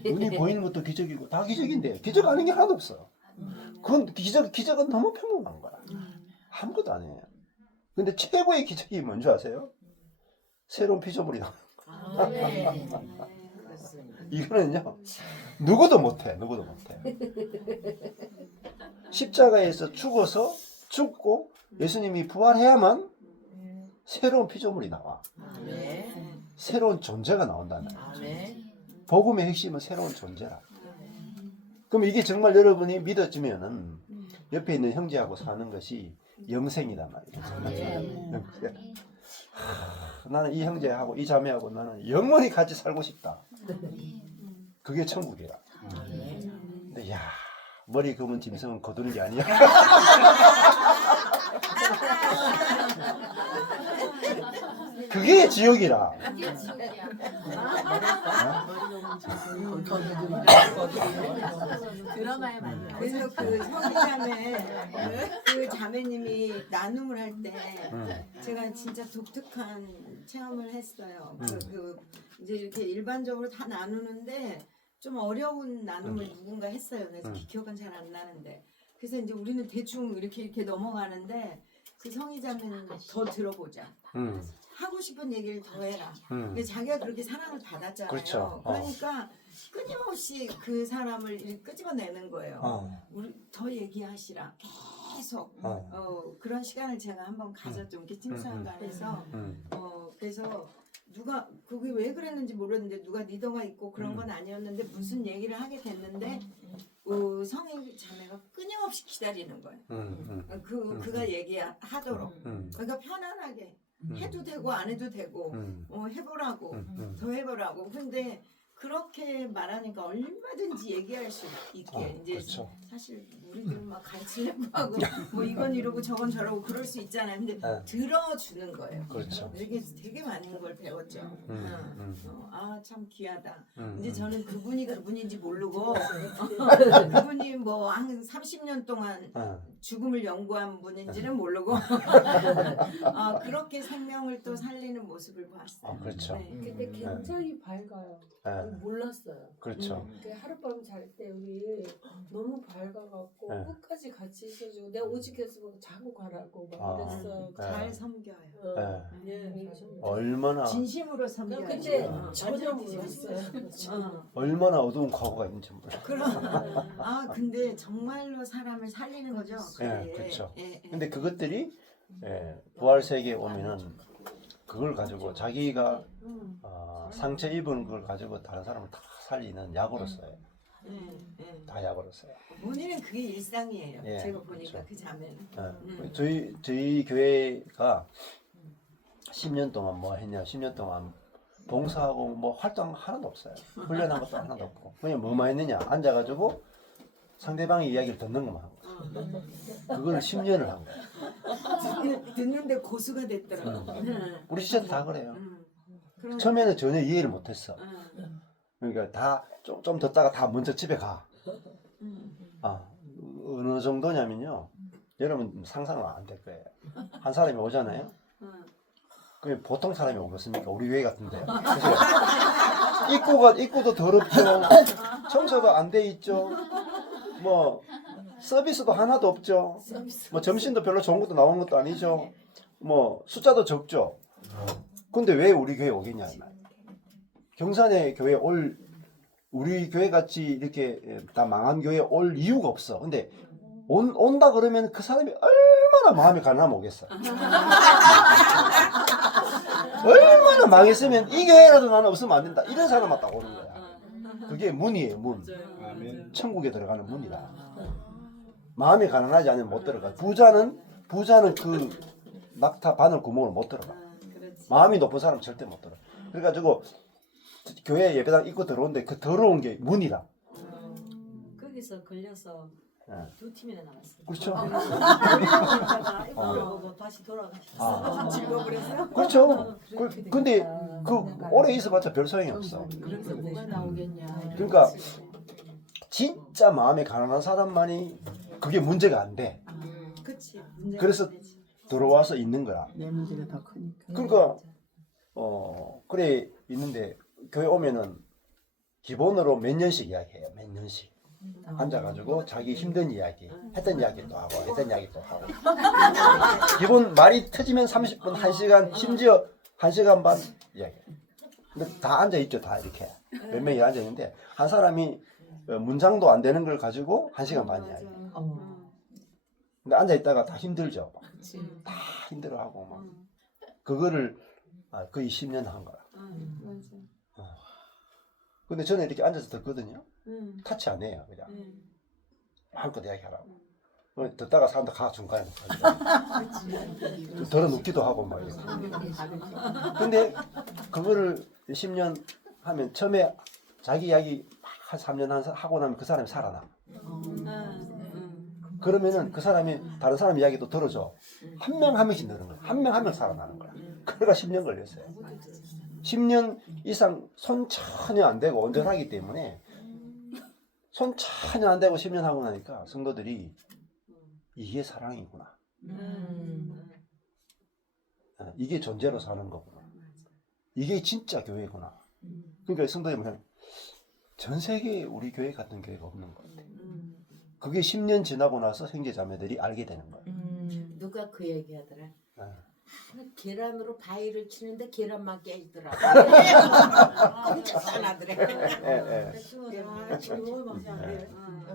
눈이 보이는 것도 기적이고 다 기적인데 기적 아닌 게 하나도 없어. 그건 기적은 너무 평범한 거야. 아무것도 안 해요. 근데 최고의 기적이 뭔지 아세요? 새로운 피조물이 나와. 이거는요 누구도 못해. 십자가에서 죽고 예수님이 부활해야만 새로운 피조물이 나와. 새로운 존재가 나온다는 거죠. 복음의 핵심은 새로운 존재라. 그럼 이게 정말 여러분이 믿어지면은 옆에 있는 형제하고 사는 것이 영생이란 말이에요. 나는 이 형제하고 이 자매하고 나는 영원히 같이 살고 싶다. 그게 천국이라. 근데 야 머리 검은 짐승은 거두는 게 아니야. 그게 지옥이라. 드라마에 맞는. 그래서 그 성자매 그 자매님이 나눔을 할 때 제가 진짜 독특한 체험을 했어요. 그 이제 이렇게 일반적으로 다 나누는데 좀 어려운 나눔을 누군가 했어요. 그래서 기억은 잘 안 나는데 그래서 이제 우리는 대충 이렇게 넘어가는데 그 성의자매는 더 들어보자. 하고 싶은 얘기를 더 해라. 근데 자기가 그렇게 사랑을 받았잖아요. 그렇죠. 그러니까 끊임없이 그 사람을 이렇게 끄집어내는 거예요. 우리 더 얘기하시라. 계속 그런 시간을 제가 한번 가졌죠. 이렇게 팀상간에서 그래서 누가 그게 왜 그랬는지 모르는데 누가 리더가 있고 그런 건 아니었는데 무슨 얘기를 하게 됐는데 성인 자매가 끊임없이 기다리는 거예요. 그가 얘기하도록. 그러니까 편안하게 해도 되고 안 해도 되고 해보라고 더 해보라고. 근데 그렇게 말하니까 얼마든지 얘기할 수 있게 이제 그렇죠. 사실 우리들은 막 가르치려고 하고 뭐 이건 이러고 저건 저러고 그럴 수 있잖아요. 근데 들어주는 거예요. 그렇죠. 되게 많은 걸 배웠죠. 아 참 귀하다. 이제 저는 그분이 그분인지 모르고 그분이 뭐 한 30년 동안 죽음을 연구한 분인지는 모르고 그렇게 생명을 또 살리는 모습을 봤어요. 그렇죠. 네. 근데 굉장히 밝아요. 몰랐어요. 그렇죠. 하룻밤 잘 때 우리 너무 밝아갖고 끝까지 같이 있어주고 내가 오직했으면 자고 가라고 막 그랬어. 잘 섬겨요. 얼마나 진심으로 섬겨요. 근데 전혀 몰랐어요. 얼마나 어두운 과거가 있는지 몰라. 그럼 근데 정말로 사람을 살리는 거죠. 그렇죠. 근데 그것들이 부활 세계에 오면은 그걸 가지고 자기가 상처 입은 걸 가지고 다른 사람을 다 살리는 약으로 써요. 다 약으로 써요. 본인은 그게 일상이에요. 예, 제가 보니까 그렇죠. 그 자매는. 저희 교회가 10년 동안 뭐 했냐? 10년 동안 봉사하고 뭐 활동 하나도 없어요. 훈련한 것도 하나도 없고 그냥 뭐만 했느냐? 앉아가지고 상대방의 이야기를 듣는 것만 한 거예요. 그걸 10년을 한 거예요. 듣는데 고수가 됐더라고. 우리 시절도 다 그래요. 그럼, 처음에는 전혀 이해를 못했어. 그러니까 다 좀 듣다가 다 먼저 집에 가. 어느 정도냐면요. 여러분 상상은 안 될 거예요. 한 사람이 오잖아요. 그럼 보통 사람이 오겠습니까? 우리 교회 같은데. 입구도 더럽죠. 청소도 안 돼 있죠. 뭐 서비스도 하나도 없죠. 뭐 점심도 별로 좋은 것도 나오는 것도 아니죠. 뭐 숫자도 적죠. 근데 왜 우리 교회 오겠냐 이 말. 경산의 교회 우리 교회 같이 이렇게 다 망한 교회 올 이유가 없어. 근데 온다 그러면 그 사람이 얼마나 마음이 가난하면 오겠어. 얼마나 망했으면 이 교회라도 나는 없으면 안 된다. 이런 사람만 딱 오는 거야. 그게 문이에요, 문. 천국에 들어가는 문이다. 마음이 가난하지 않으면 못 들어가. 부자는 그 낙타 바늘 구멍을 못 들어가. 마음이 높은 사람은 절대 못 들어가. 그래가지고 교회 예배당 입고 들어오는데 그 더러운 게 문이라. 거기서 걸려서 2팀이나 남았어요. 그렇죠. 보고 다시 돌아가셨어요. 즐거워서. 그렇죠. 근데 그 오래 있어봤자 별 소용이 없어. 그래서 뭐가 나오겠냐. 그러니까 진짜 마음이 가난한 사람만이 그게 문제가 안 돼. 그치. 그래서 들어와서 있는 거야. 내 문제가 더 크니까. 그러니까 그래 있는데 교회 오면은 기본으로 몇 년씩 이야기해요. 몇 년씩 앉아가지고 자기 힘든 이야기, 했던 이야기도 하고 했던 이야기도 하고. 기본 말이 터지면 30분, 1시간, 심지어 1시간 반 이야기. 근데 다 앉아 있죠, 다 이렇게 몇 명이 앉아 있는데 한 사람이 문장도 안 되는 걸 가지고 1시간 반 이야기. 근데 앉아 있다가 다 힘들죠. 막. 다 힘들어하고 막 그거를 거의 10년 한 거야. 근데 저는 이렇게 앉아서 듣거든요. 타치 안 해요, 그냥. 마음껏 이야기하라고. 듣다가 사람들 가 중간에 덜어 눕기도 하고 막 이렇게. 근데 그거를 10년 하면 처음에 자기 이야기 한 3년 하고 나면 그 사람이 살아나. 그러면은 그 사람이 다른 사람 이야기도 들어줘. 한 명 한 명씩 늘는 거야. 한 명 한 명 살아나는 거야. 그래가 10년 걸렸어요. 10년 이상 손천이 안 되고 온전하기 때문에 손천이 안 되고 10년 하고 나니까 성도들이 이게 사랑이구나. 이게 존재로 사는 거구나. 이게 진짜 교회구나. 그러니까 성도들이 뭐냐면 전 세계에 우리 교회 같은 교회가 없는 것 같아. 그게 10년 지나고 나서 형제자매들이 알게 되는 거예요. 누가 그 얘기 하더라. 계란으로 바위를 치는데 계란만 깨지더라고. 꼼짝 안 하더래. 예, 예. 야, 지금 막